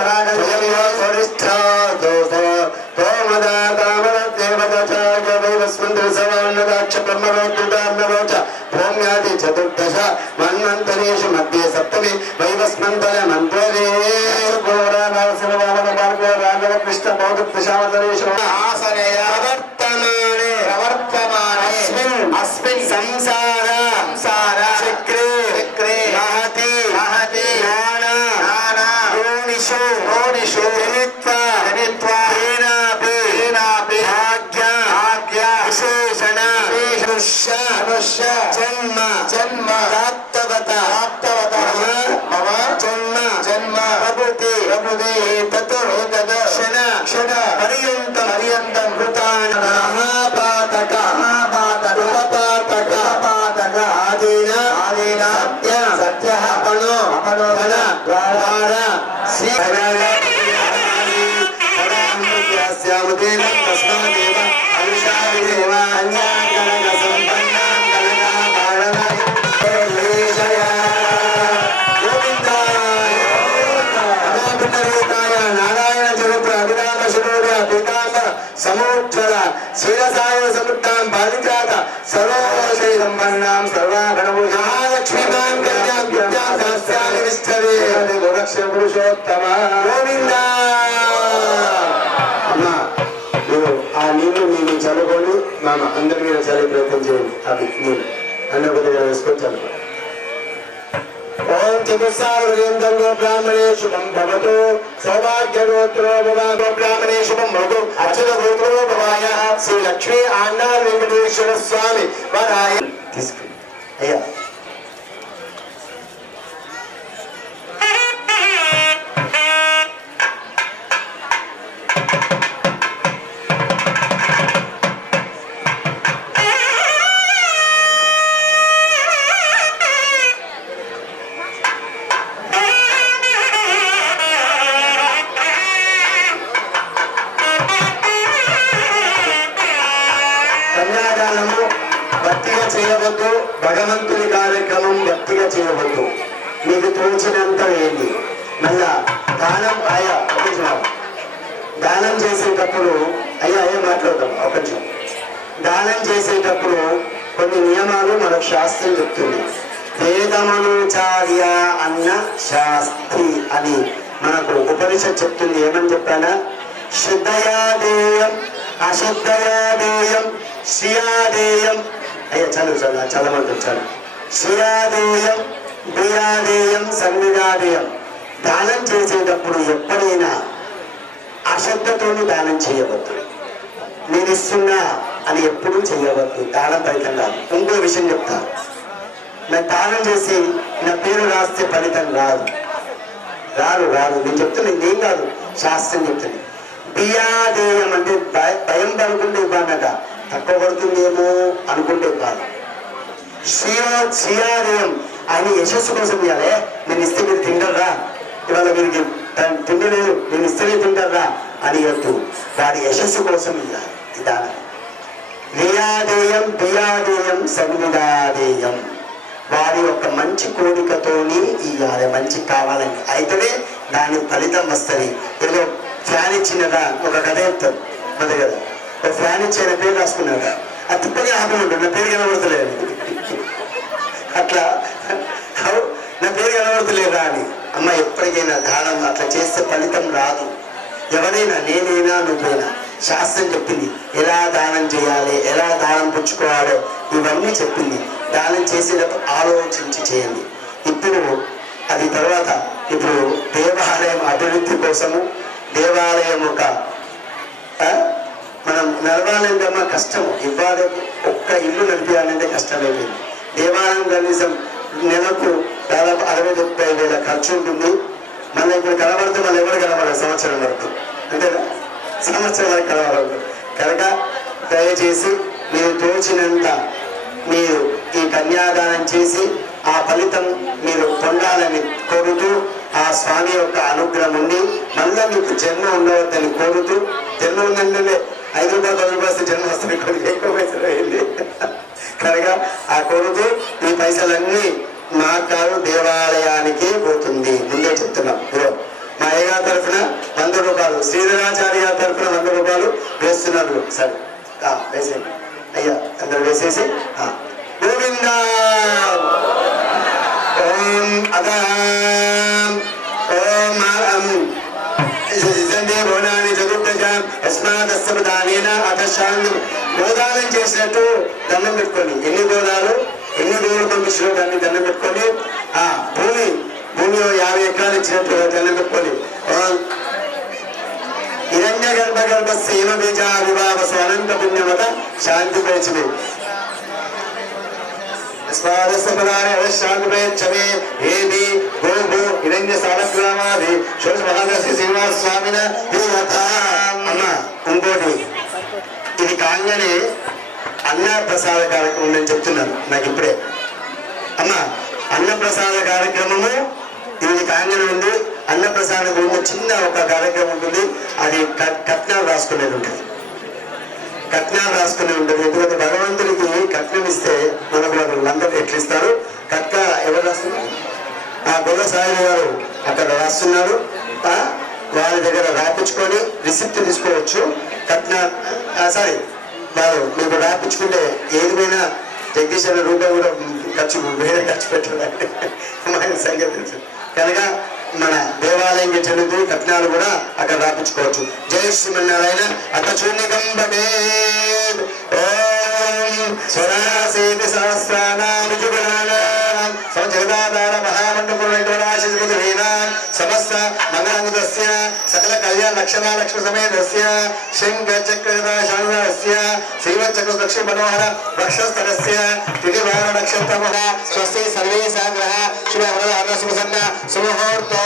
భూమ్యాది చతుర్దశ మన్వంతరేషు మధ్యే సప్తమి వైవస్మంతర మంత్రే రాఘవ కృష్ణ బౌద్ధ దశావతరేషు ఆసనయ ప్రవర్తమానే అస్మిన్ సంసార చక్రే మహతి జ్ఞాన నోడిషు జనిత్వా తేనాపి భాగ్య విశేషణ జన్మ ప్రాప్తవత మమ జన్మ ప్రభుతి తత్ క్షణ పర్యంతం కృతాన్ మహాపాతక ఆదీన సత్య పణో ద్వార తస్మాదేవ అవిషాదేవ అన్యాకరణ సంపన్నం నారాయణ చరిత్ర అభిరామ శిరోర్య పీతాంబర సమోజ్వల క్షీరసాయ సముద్రాం బాలికాత సర్వోషై సంపన్నాం సర్వాగణభూషాలక్ష్మీమాం కన్యాం విద్యాం సహస్రాన్ని విస్తరే గోరక్ష పురుషోత్తమ గోవింద. అమ్మా మీరు ఆ నీళ్లు మీరు చదువుకొని మామ అందరి మీద చదివే ప్రయత్నం చేయండి. అవి నీళ్ళు అన్న కొద్దిగా వేసుకొని చదువుకోండి. ఓం చతుస్సార్వజయంతం గోబ్రాహ్మణే శుభం భవతు సౌభాగ్యగోత్రో భవాగో బ్రాహ్మణే శుభం భవతు అచ్యుత గోత్రో భవాయ శ్రీ లక్ష్మీ ఆండాళ్ వెంకటేశ్వర స్వామి వరాయ. తీసుకుని అయ్యా కన్యాదానము భక్తిగా చేయవద్దు. భగవంతుని కార్యక్రమం భక్తిగా చేయవద్దు. మీకు తోచినంత ఏంటి మళ్ళా దానం అయ్యా దానం చేసేటప్పుడు అయ్యా మాట్లాడతాం ఒక నిమిషం. దానం చేసేటప్పుడు కొన్ని నియమాలు మనకు శాస్త్రం చెప్తుంది. వేదమనుచార్య అన్న శాస్త్రి అని మనకు ఉపనిషత్ చెప్తుంది. ఏమని చెప్పానా? శుద్ధయాదేయం అశుద్ధయాదేయం శ్రియాదేయం. అయ్యా చదువు చాలా మంది చదువు. శ్రియాదేయం బియాదేయం సంవిదాదేయం. దానం చేసేటప్పుడు ఎప్పుడైనా అశ్రద్ధతోని దానం చేయవద్దు. నేను ఇస్తున్నా అని ఎప్పుడూ చేయవద్దు. దానం ఫలితం రాదు. ఇంకో విషయం చెప్తా. నా దానం చేసి నా పేరు రాస్తే ఫలితం రాదు. నేను చెప్తున్నా ఏం కాదు, శాస్త్రం చెప్తుంది. బియాదేయం అంటే భయం పడుకుంటే ఇవ్వనట, తక్కువ పడుతుందేమో అనుకుంటే కాదు. శ్రీయాదేయం ఆయన యశస్సు కోసం ఇవ్వాలి. నేను ఇస్తే మీరు తింటారా, ఇవాళ వీరికి తిండి లేదు నేను ఇస్తేనే తింటారా అని వద్దు. వాడి యశస్సు కోసం ఇవ్వాలి. దానం వియాదేయం బియాదేయం సంవిదాదేయం. వారి యొక్క మంచి కోరికతోని ఇవ్వాలి. మంచి కావాలని అయితేనే దాని ఫలితం వస్తుంది. ఏదో ఫ్యాన్ ఇచ్చినదా ఒక కథ చెప్తారు మన దగ్గర. ఒక ఫ్యాన్ ఇచ్చిన పేరు రాసుకున్నారా, అది తిప్పని ఆపి ఉంటుంది. నా పేరు కనబడతలేదు అట్లా, నా పేరు కనబడతలేదా అని. అమ్మ ఎప్పటికైనా దానం అట్లా చేస్తే ఫలితం రాదు. ఎవరైనా నేనైనా నువ్వైనా శాస్త్రం చెప్పింది ఎలా దానం చేయాలి, ఎలా దానం పుచ్చుకోవాలో ఇవన్నీ చెప్పింది. దానం చేసేటప్పుడు ఆలోచించి చేయండి. ఇప్పుడు అది తర్వాత ఇప్పుడు దేవాలయం అభివృద్ధి కోసము దేవాలయం మనం నడవాలంటే అమ్మ కష్టం. ఇవ్వాలి ఒక్క ఇల్లు నడిపించాలంటే కష్టమైపోయింది. దేవాలయం కనీసం నెలకు దాదాపు 60-70 ఖర్చు ఉంటుంది. మళ్ళీ ఇప్పుడు కనబడితే మళ్ళీ ఎవరు కనబడరు సంవత్సరం వరకు, అంతేనా? సంవత్సరం వరకు కనబడదు. కనుక దయచేసి మీరు తోచినంత మీరు ఈ కన్యాదానం చేసి ఆ ఫలితం మీరు పొందాలని కోరుతూ, ఆ స్వామి యొక్క అనుగ్రహం ఉండి మళ్ళీ మీకు జన్మ ఉండవద్దని కోరుతూ, జన్మ ఉందంటే 5 రూపాయలు 10 రూపాయలు జన్మ వస్తుంది, కొన్ని ఎక్కువ పైసలు అయింది కనుక ఆ కోరుతూ ఈ పైసలన్నీ నాకు కాదు దేవాలయానికే పోతుంది. ముందే చెప్తున్నాం. మా అయ్యగారి తరఫున 100 రూపాయలు, శ్రీధరాచార్య గారి తరఫున 100 రూపాయలు వేస్తున్నారు. సరే వేసేయండి అయ్యా, అందరూ వేసేసి గోవిందా ఓం అదాం ఓం భవనాన్ని చతుర్దశాం యస్మాదస్తదానేన అతశాంతి. గోదానం చేసినట్టు దండం పెట్టుకొని, ఎన్ని గోదాలు ఎన్ని దేవుడు పంపించినట్టు అన్ని దండం పెట్టుకొని, భూమి 50 ఎకరాలు ఇచ్చినట్టు దండం పెట్టుకొని హిరణ్య గర్భ సేవ బీజా విభావ అనంత పుణ్యమత శాంతి పేచమే శాంతిమే ఏది గోగు హిరణ్య సాలగ్రామాది షోడశ మహాదర్శి శ్రీనివాస స్వామిన అమ్మ ఇంకోటి ఇది కాగానే అన్నప్రసాద కార్యక్రమం నేను చెప్తున్నాను నాకు ఇప్పుడే అమ్మ అన్నప్రసాద కార్యక్రమము ఇది కాగానే ఉంది. అన్నప్రసాద గురించి చిన్న ఒక కార్యక్రమం ఉంటుంది. అది కట్నాలు రాసుకునేది ఉంటుంది. కట్నాలు రాసుకునే ఉంటుంది. ఎందుకంటే భగవంతుడికి కట్నం ఇస్తే మనకు వాళ్ళందరూ ఎట్లా ఇస్తారు? కట్న ఎవరు రాస్తున్నారు? ఆ గొల్ల సాయి గారు అక్కడ రాస్తున్నారు. వాళ్ళ దగ్గర రాపించుకొని రిసిప్ట్ తీసుకోవచ్చు. కట్న సారీ వారు మీకు రాపించుకుంటే ఏదిమైనా జగదీశ్ అనే రూపాయి కూడా వేరే ఖర్చు పెట్టడానికి మనకి సంగతి తెలుసు కనుక మన దేవాలయంకి చెందుతూ కట్నాలు కూడా అక్కడ రాపించుకోవచ్చు. జయ శ్రీమన్నారాయణ. అత చూర్ణికంబే స్వరాసేతి సహస్రానాం జగదాధార మహామండపేనాం సమస్త మంగళంగుదస్య సకల కళ్యాణ లక్ష్మణ సమేతస్య శంఖ చక్రస్య శ్రీవచ్చక్ర లక్ష్మీ మనోహర వక్షస్థలస్య తిథివార నక్షత్రమ స్వస్తి సర్వే సాగ్రహ శుభ శుభసన్న సుముహూర్తో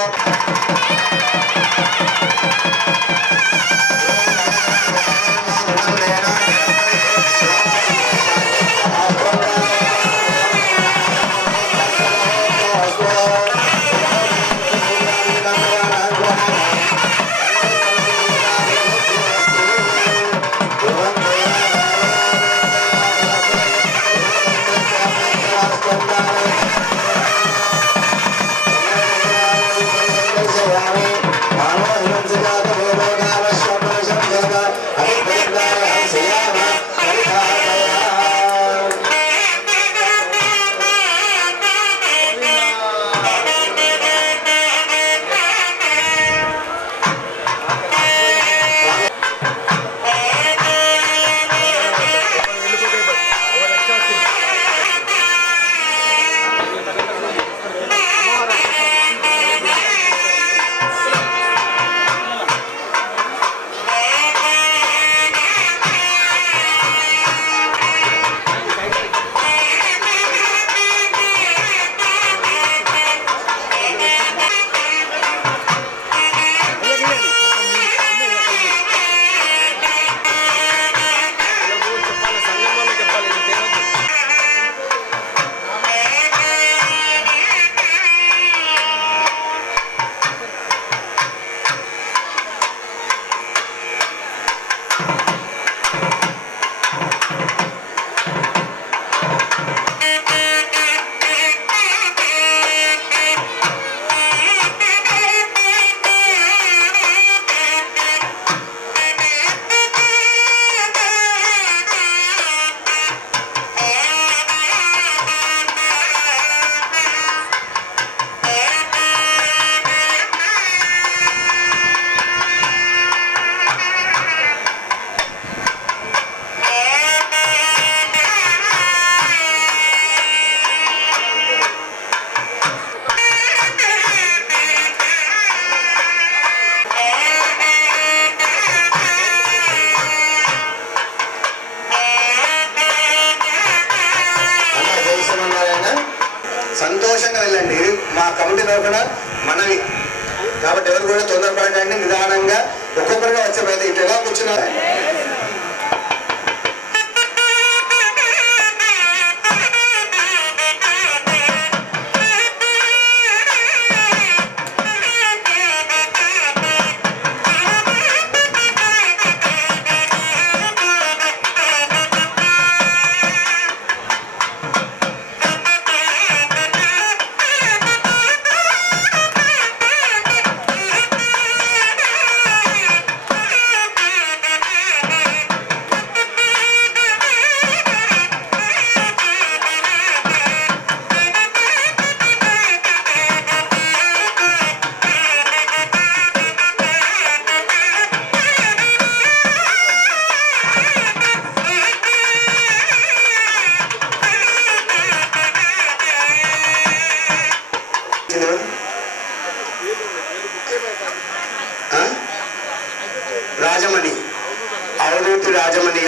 సంతోషంగా వెళ్ళండి. మా కమిటీ తరఫున మనవి కాబట్టి ఎవరు కూడా తొందరపడకండి. నిదానంగా ఒక్కొక్కరుగా వచ్చే ప్రయత్నం ఇటు ఎలా కూర్చున్నారు.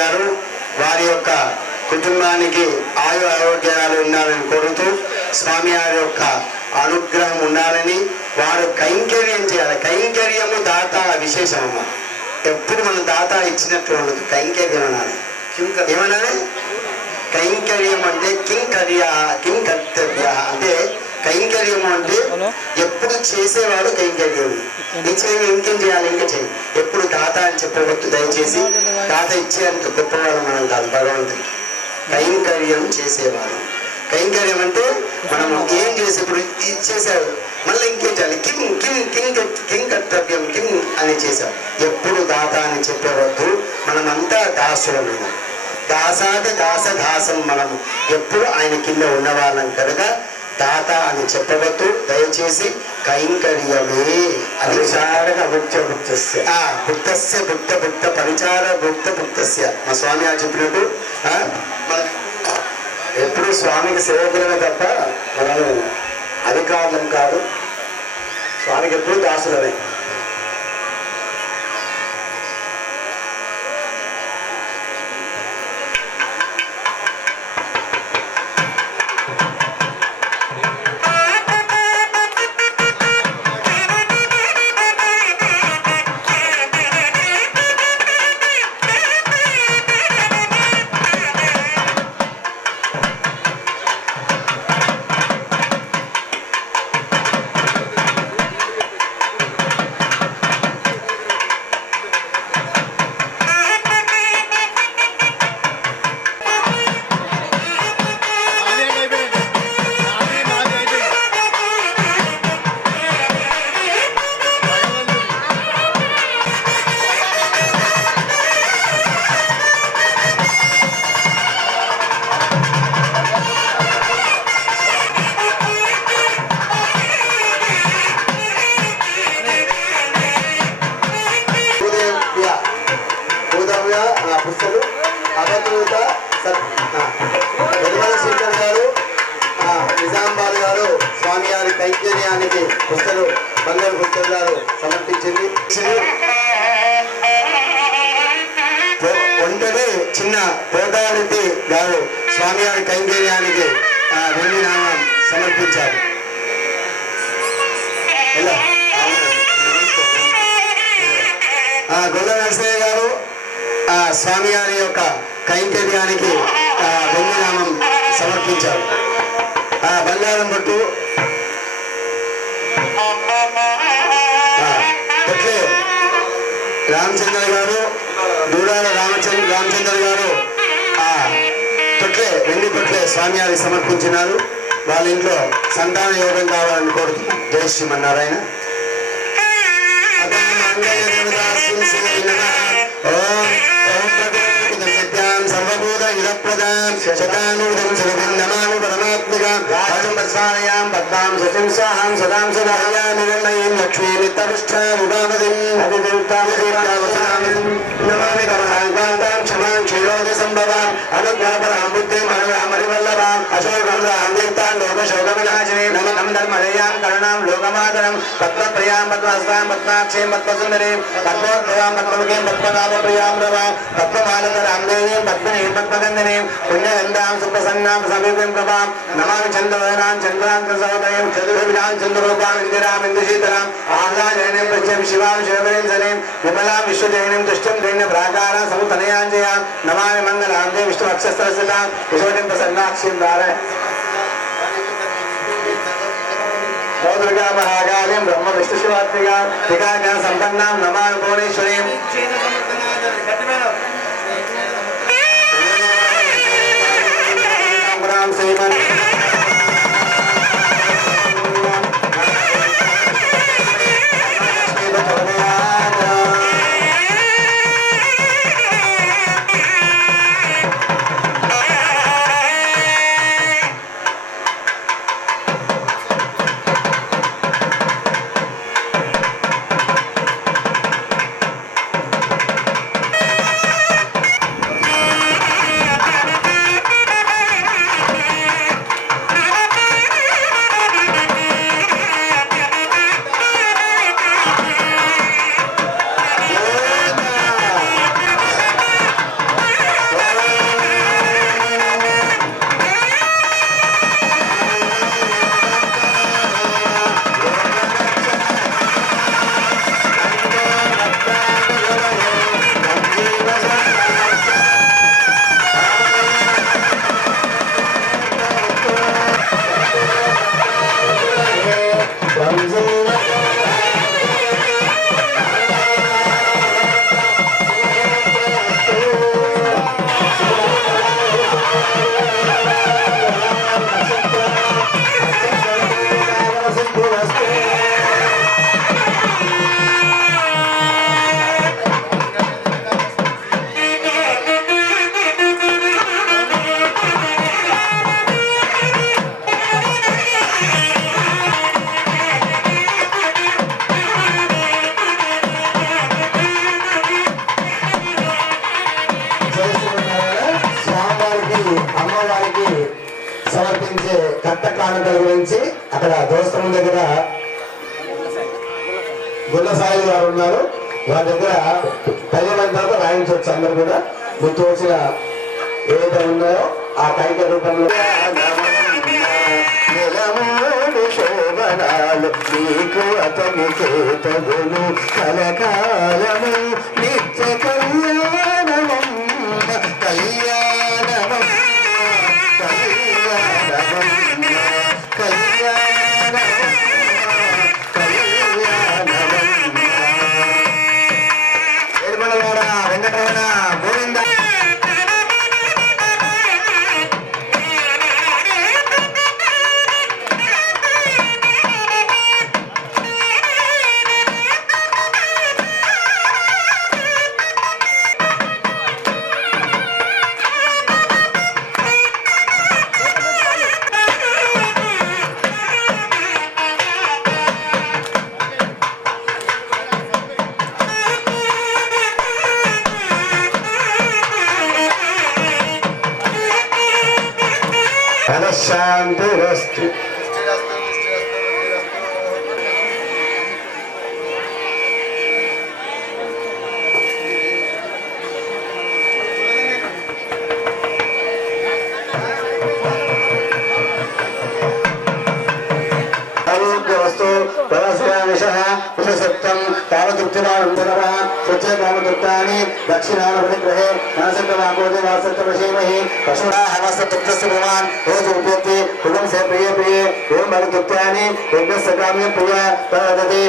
గారు వారి యొక్క కుటుంబానికి ఆరోగ్యాలు ఉండాలని కోరుతూ స్వామి వారి యొక్క అనుగ్రహం ఉండాలని, వారు కైంకర్యం చేయాలి. కైంకర్యము దాత విశేషమ్మ. ఎప్పుడు మనం దాత ఇచ్చినట్టు ఉండదు, కైంకర్యం అనాలి. ఏమనాలి? కైంకర్యం అంటే కిం కర్తవ్య అంటే కైంకర్యం అంటే ఎప్పుడు చేసేవాడు కైంకర్యం. ఇంకేం చేయాలి, ఇంకా చేయాలి. ఎప్పుడు దాత అని చెప్పవద్దు దయచేసి. దాత ఇచ్చేంత గొప్పవాడు మనం కాదు, భగవంతుడు. కైంకర్యం చేసేవాడు. కైంకర్యం అంటే మనం ఏం చేసి ఇప్పుడు ఇచ్చేసాడు, మళ్ళీ ఇంకేం చేయాలి. కిం కర్తవ్యం అని చేశాం. ఎప్పుడు దాత అని చెప్పవద్దు. మనమంతా దాసులము. దాసాది దాసం మనము ఎప్పుడు ఆయన కింద ఉన్నవాళ్ళం కనుక దాత అని చెప్పవద్దు దయచేసి. కైంకర్యమే పరిచారక భుక్త పరిచార భుక్తస్య మా స్వామి ఆ చెప్పినట్టు ఎప్పుడు స్వామికి సేవకులమే తప్ప మనము అధికారులం కాదు. స్వామికి ఎప్పుడు దాసులమే. పుస్తలు అవధూత యజమాన శంకర్ గారు నిజామాబాద్ గారు స్వామి వారి కైంకర్యానికి పుస్తలు బంగారు పుస్తలు గారు సమర్పించింది. ఒంటరి చిన్న పోటారెడ్డి గారు స్వామి వారి కైంకర్యానికి వెండి నామం సమర్పించారు. గొల్ల నరసయ్య గారు స్వామి వారి యొక్క కైంకర్యానికి వెండి నామం సమర్పించారు. బంగారం పట్టు రామచంద్ర గారు, దూడాల రామచంద్ర గారు వెండి పట్లే స్వామి వారికి సమర్పించినారు. వాళ్ళ ఇంట్లో సంతాన యోగం కావాలని కోరుతున్నాం. జై శ్రీమన్నారాయణ. సర్వభూత ఇదప్రదాం శతానూదం సర్వభిన్నమాను పరమాత్మికాం రాజం ప్రసారయాం పద్మాం సచిం సాహం సదాం సదాయామి నిర్ణయం లక్ష్మీ నిత్తపుష్టాముపామదిం అతిదేవతావసనామిం నమామి కమలాంకాంతాం క్షమాం క్షీరోధి సంభవాం అనుజ్ఞాపరాం బుద్ధిం అనురామరివల్లభాం అశోకం దీప్తాం లోకశోకవినాశినీ నమం ధర్మలయాం కరుణాం లోకమాతరం పద్మప్రియాం పద్మహస్తాం పద్మాక్షేం పద్మసుందరీం పద్మోద్భవాం పద్మముఖీం పద్మనాభప్రియాం రవాం పద్మమాలతరాం దేవీం పద్మనీం పద్మగంధినీం పుణ్యగంధాం సుప్రసన్నాం సమీపం ప్రభాం నమామి చంద్రవదనాం చంద్రాంతసవతయం చతుర్భుజాం చంద్రరూపాం ఇందిరాం ఇందుశీతలాం ఆహ్లాదయనీం ప్రత్యం శివాం శివపరీం సలీం విమలాం విశ్వజయనీం తుష్టం దైన్య ప్రాకారాం సముతనయాంజయాం నమామి మంగళాం దే విష్ణు అక్షస్రస్థితాం విశోటిం ప్రసన్నాక్షీం దారయ దుర్గా మహాకాళీం బ్రహ్మ విష్ణు శివాత్మికాం త్రికాజ్ఞాన సంపన్నాం నమామి భువనేశ్వరీం శ్రీమన్ కట్ట కానుకల గురించి అక్కడ దోస్తం దగ్గర గుల్లసాయి గారు ఉన్నారు. వారి దగ్గర 10 మంది తర్వాత రాయించవచ్చు. అందరు కూడా మీకు తోచిన ఏదైతే ఉన్నాయో ఆ కైక రూపంలో శోభనాలు నీకు అతని చేతగులు కలకాలము నిత్య కళ్యాణమమ్మ కళ్యాణమమ్మ కళ్యాణమమ్మ కళ్యాణమమ్మ కళ్యాణమమ్మ ఏడుమలవాడ వెంకటరమణ గోవింద. శాంతిరస్తు. दक्षिणाग्रहे नासक्रमाकोदे वासत्रवशीमहि पशुना हवसतुक्तस्य भवान् रोज उपयोक्ति कुलम से प्रिय प्रिय एवं भरतुक्तानि यज्ञस्य काम्य प्रिय तदति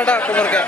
ఇస్తాడట కొబ్బరికాయ.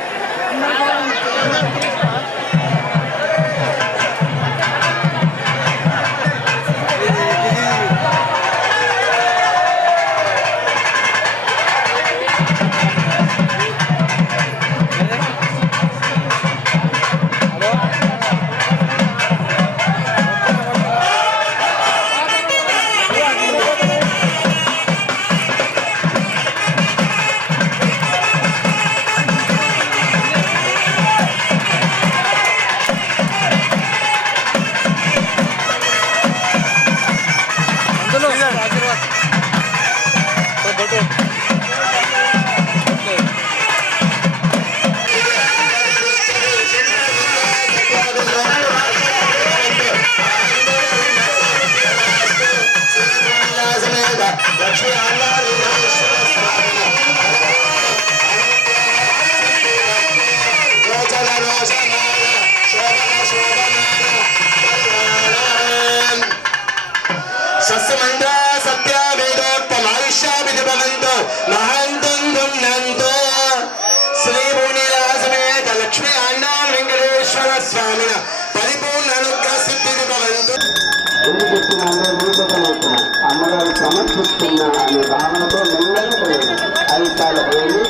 అమ్మగారు సమర్పిస్తున్నా అనే భావనతో మెల్లగా పోయింది. 5 సార్లు పోయింది.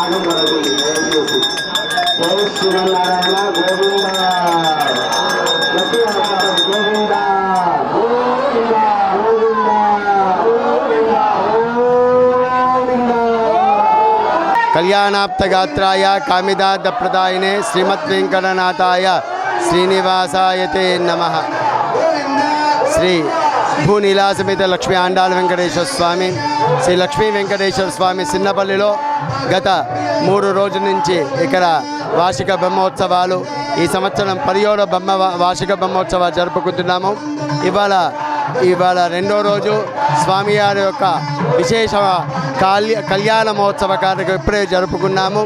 ఆగమరది దయచేసి జై శ్రీమన్నారాయణ గోవింద గోవింద గోవింద గోవింద కళ్యాణాప్తగాత్రాయ కామిదార్థప్రదాయినే శ్రీమద్వేంకటనాథాయ శ్రీనివాసాయతే నమః. శ్రీ భూనీలాసమేత లక్ష్మీ ఆండాల వెంకటేశ్వర స్వామి శ్రీ లక్ష్మీ వెంకటేశ్వర స్వామి సిన్నపల్లిలో గత 3 రోజుల నుంచి ఇక్కడ వార్షిక బ్రహ్మోత్సవాలు, ఈ సంవత్సరం 17వ వార్షిక బ్రహ్మోత్సవాలు జరుపుకుంటున్నాము. ఇవాళ 2వ రోజు స్వామివారి యొక్క విశేష కళ్యాణ మహోత్సవ కార్యక్రమం ఇప్పుడే జరుపుకున్నాము.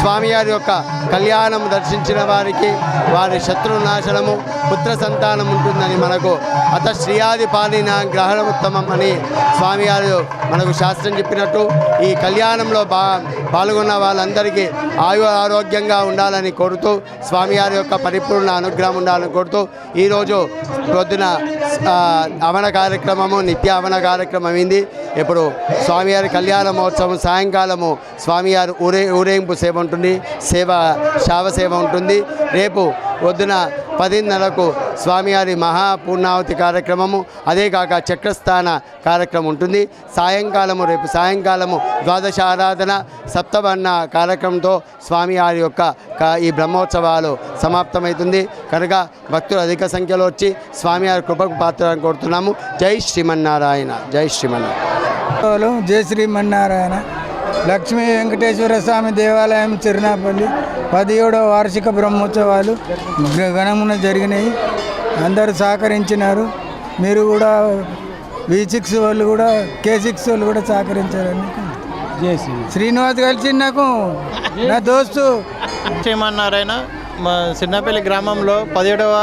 స్వామివారి యొక్క కళ్యాణం దర్శించిన వారికి వారి శత్రునాశనము, పుత్ర సంతానం ఉంటుందని మనకు అత శ్రీయాది పాలిన గ్రహణముత్తమం అని స్వామివారు మనకు శాస్త్రం చెప్పినట్టు ఈ కళ్యాణంలో పాల్గొన్న వాళ్ళందరికీ ఆరోగ్యంగా ఉండాలని కోరుతూ స్వామివారి యొక్క పరిపూర్ణ అనుగ్రహం ఉండాలని కోరుతూ ఈరోజు పొద్దున అవన కార్యక్రమము, నిత్య అవన కార్యక్రమం అయింది. ఇప్పుడు స్వామివారి కళ్యాణ మహోత్సవం సాయంకాలము స్వామివారి ఊరేగింపు సేవ ఉంటుంది, శావ సేవ ఉంటుంది. రేపు పొద్దున 10:30కు స్వామివారి మహాపూర్ణావతి కార్యక్రమము, అదే కాక చక్రస్థాన కార్యక్రమం ఉంటుంది. రేపు సాయంకాలము ద్వాదశ ఆరాధన సప్తవర్ణ కార్యక్రమంతో స్వామివారి యొక్క ఈ బ్రహ్మోత్సవాలు సమాప్తమవుతుంది. కనుక భక్తులు అధిక సంఖ్యలో వచ్చి స్వామివారి కృపకు పాత్రని కోరుతున్నాము. జై శ్రీమన్నారాయణ. జై శ్రీమన్నారాయణ. జై శ్రీమన్నారాయణ. లక్ష్మీ వెంకటేశ్వర స్వామి దేవాలయం చిరునాపల్లి 17వ వార్షిక బ్రహ్మోత్సవాలు ఘనమున జరిగినాయి. అందరూ సహకరించినారు. మీరు కూడా V6 వాళ్ళు కూడా K6 వాళ్ళు కూడా సహకరించారని శ్రీనివాస్ కలిసి నాకు నా దోస్తు శ్రీమన్నారాయణ మా సిన్నపల్లి గ్రామంలో 17వ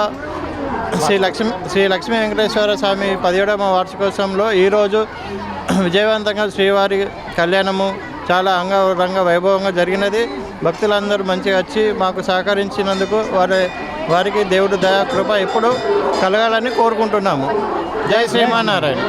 శ్రీ లక్ష్మీ వెంకటేశ్వర స్వామి 17వ వార్షికోత్సవంలో ఈరోజు విజయవంతంగా శ్రీవారి కళ్యాణము చాలా అంగరంగ వైభవంగా జరిగినది. భక్తులందరూ మంచిగా వచ్చి మాకు సహకరించినందుకు వారికి దేవుడు దయా కృప ఎప్పుడు కలగాలని కోరుకుంటున్నాము. జై శ్రీమన్నారాయణ.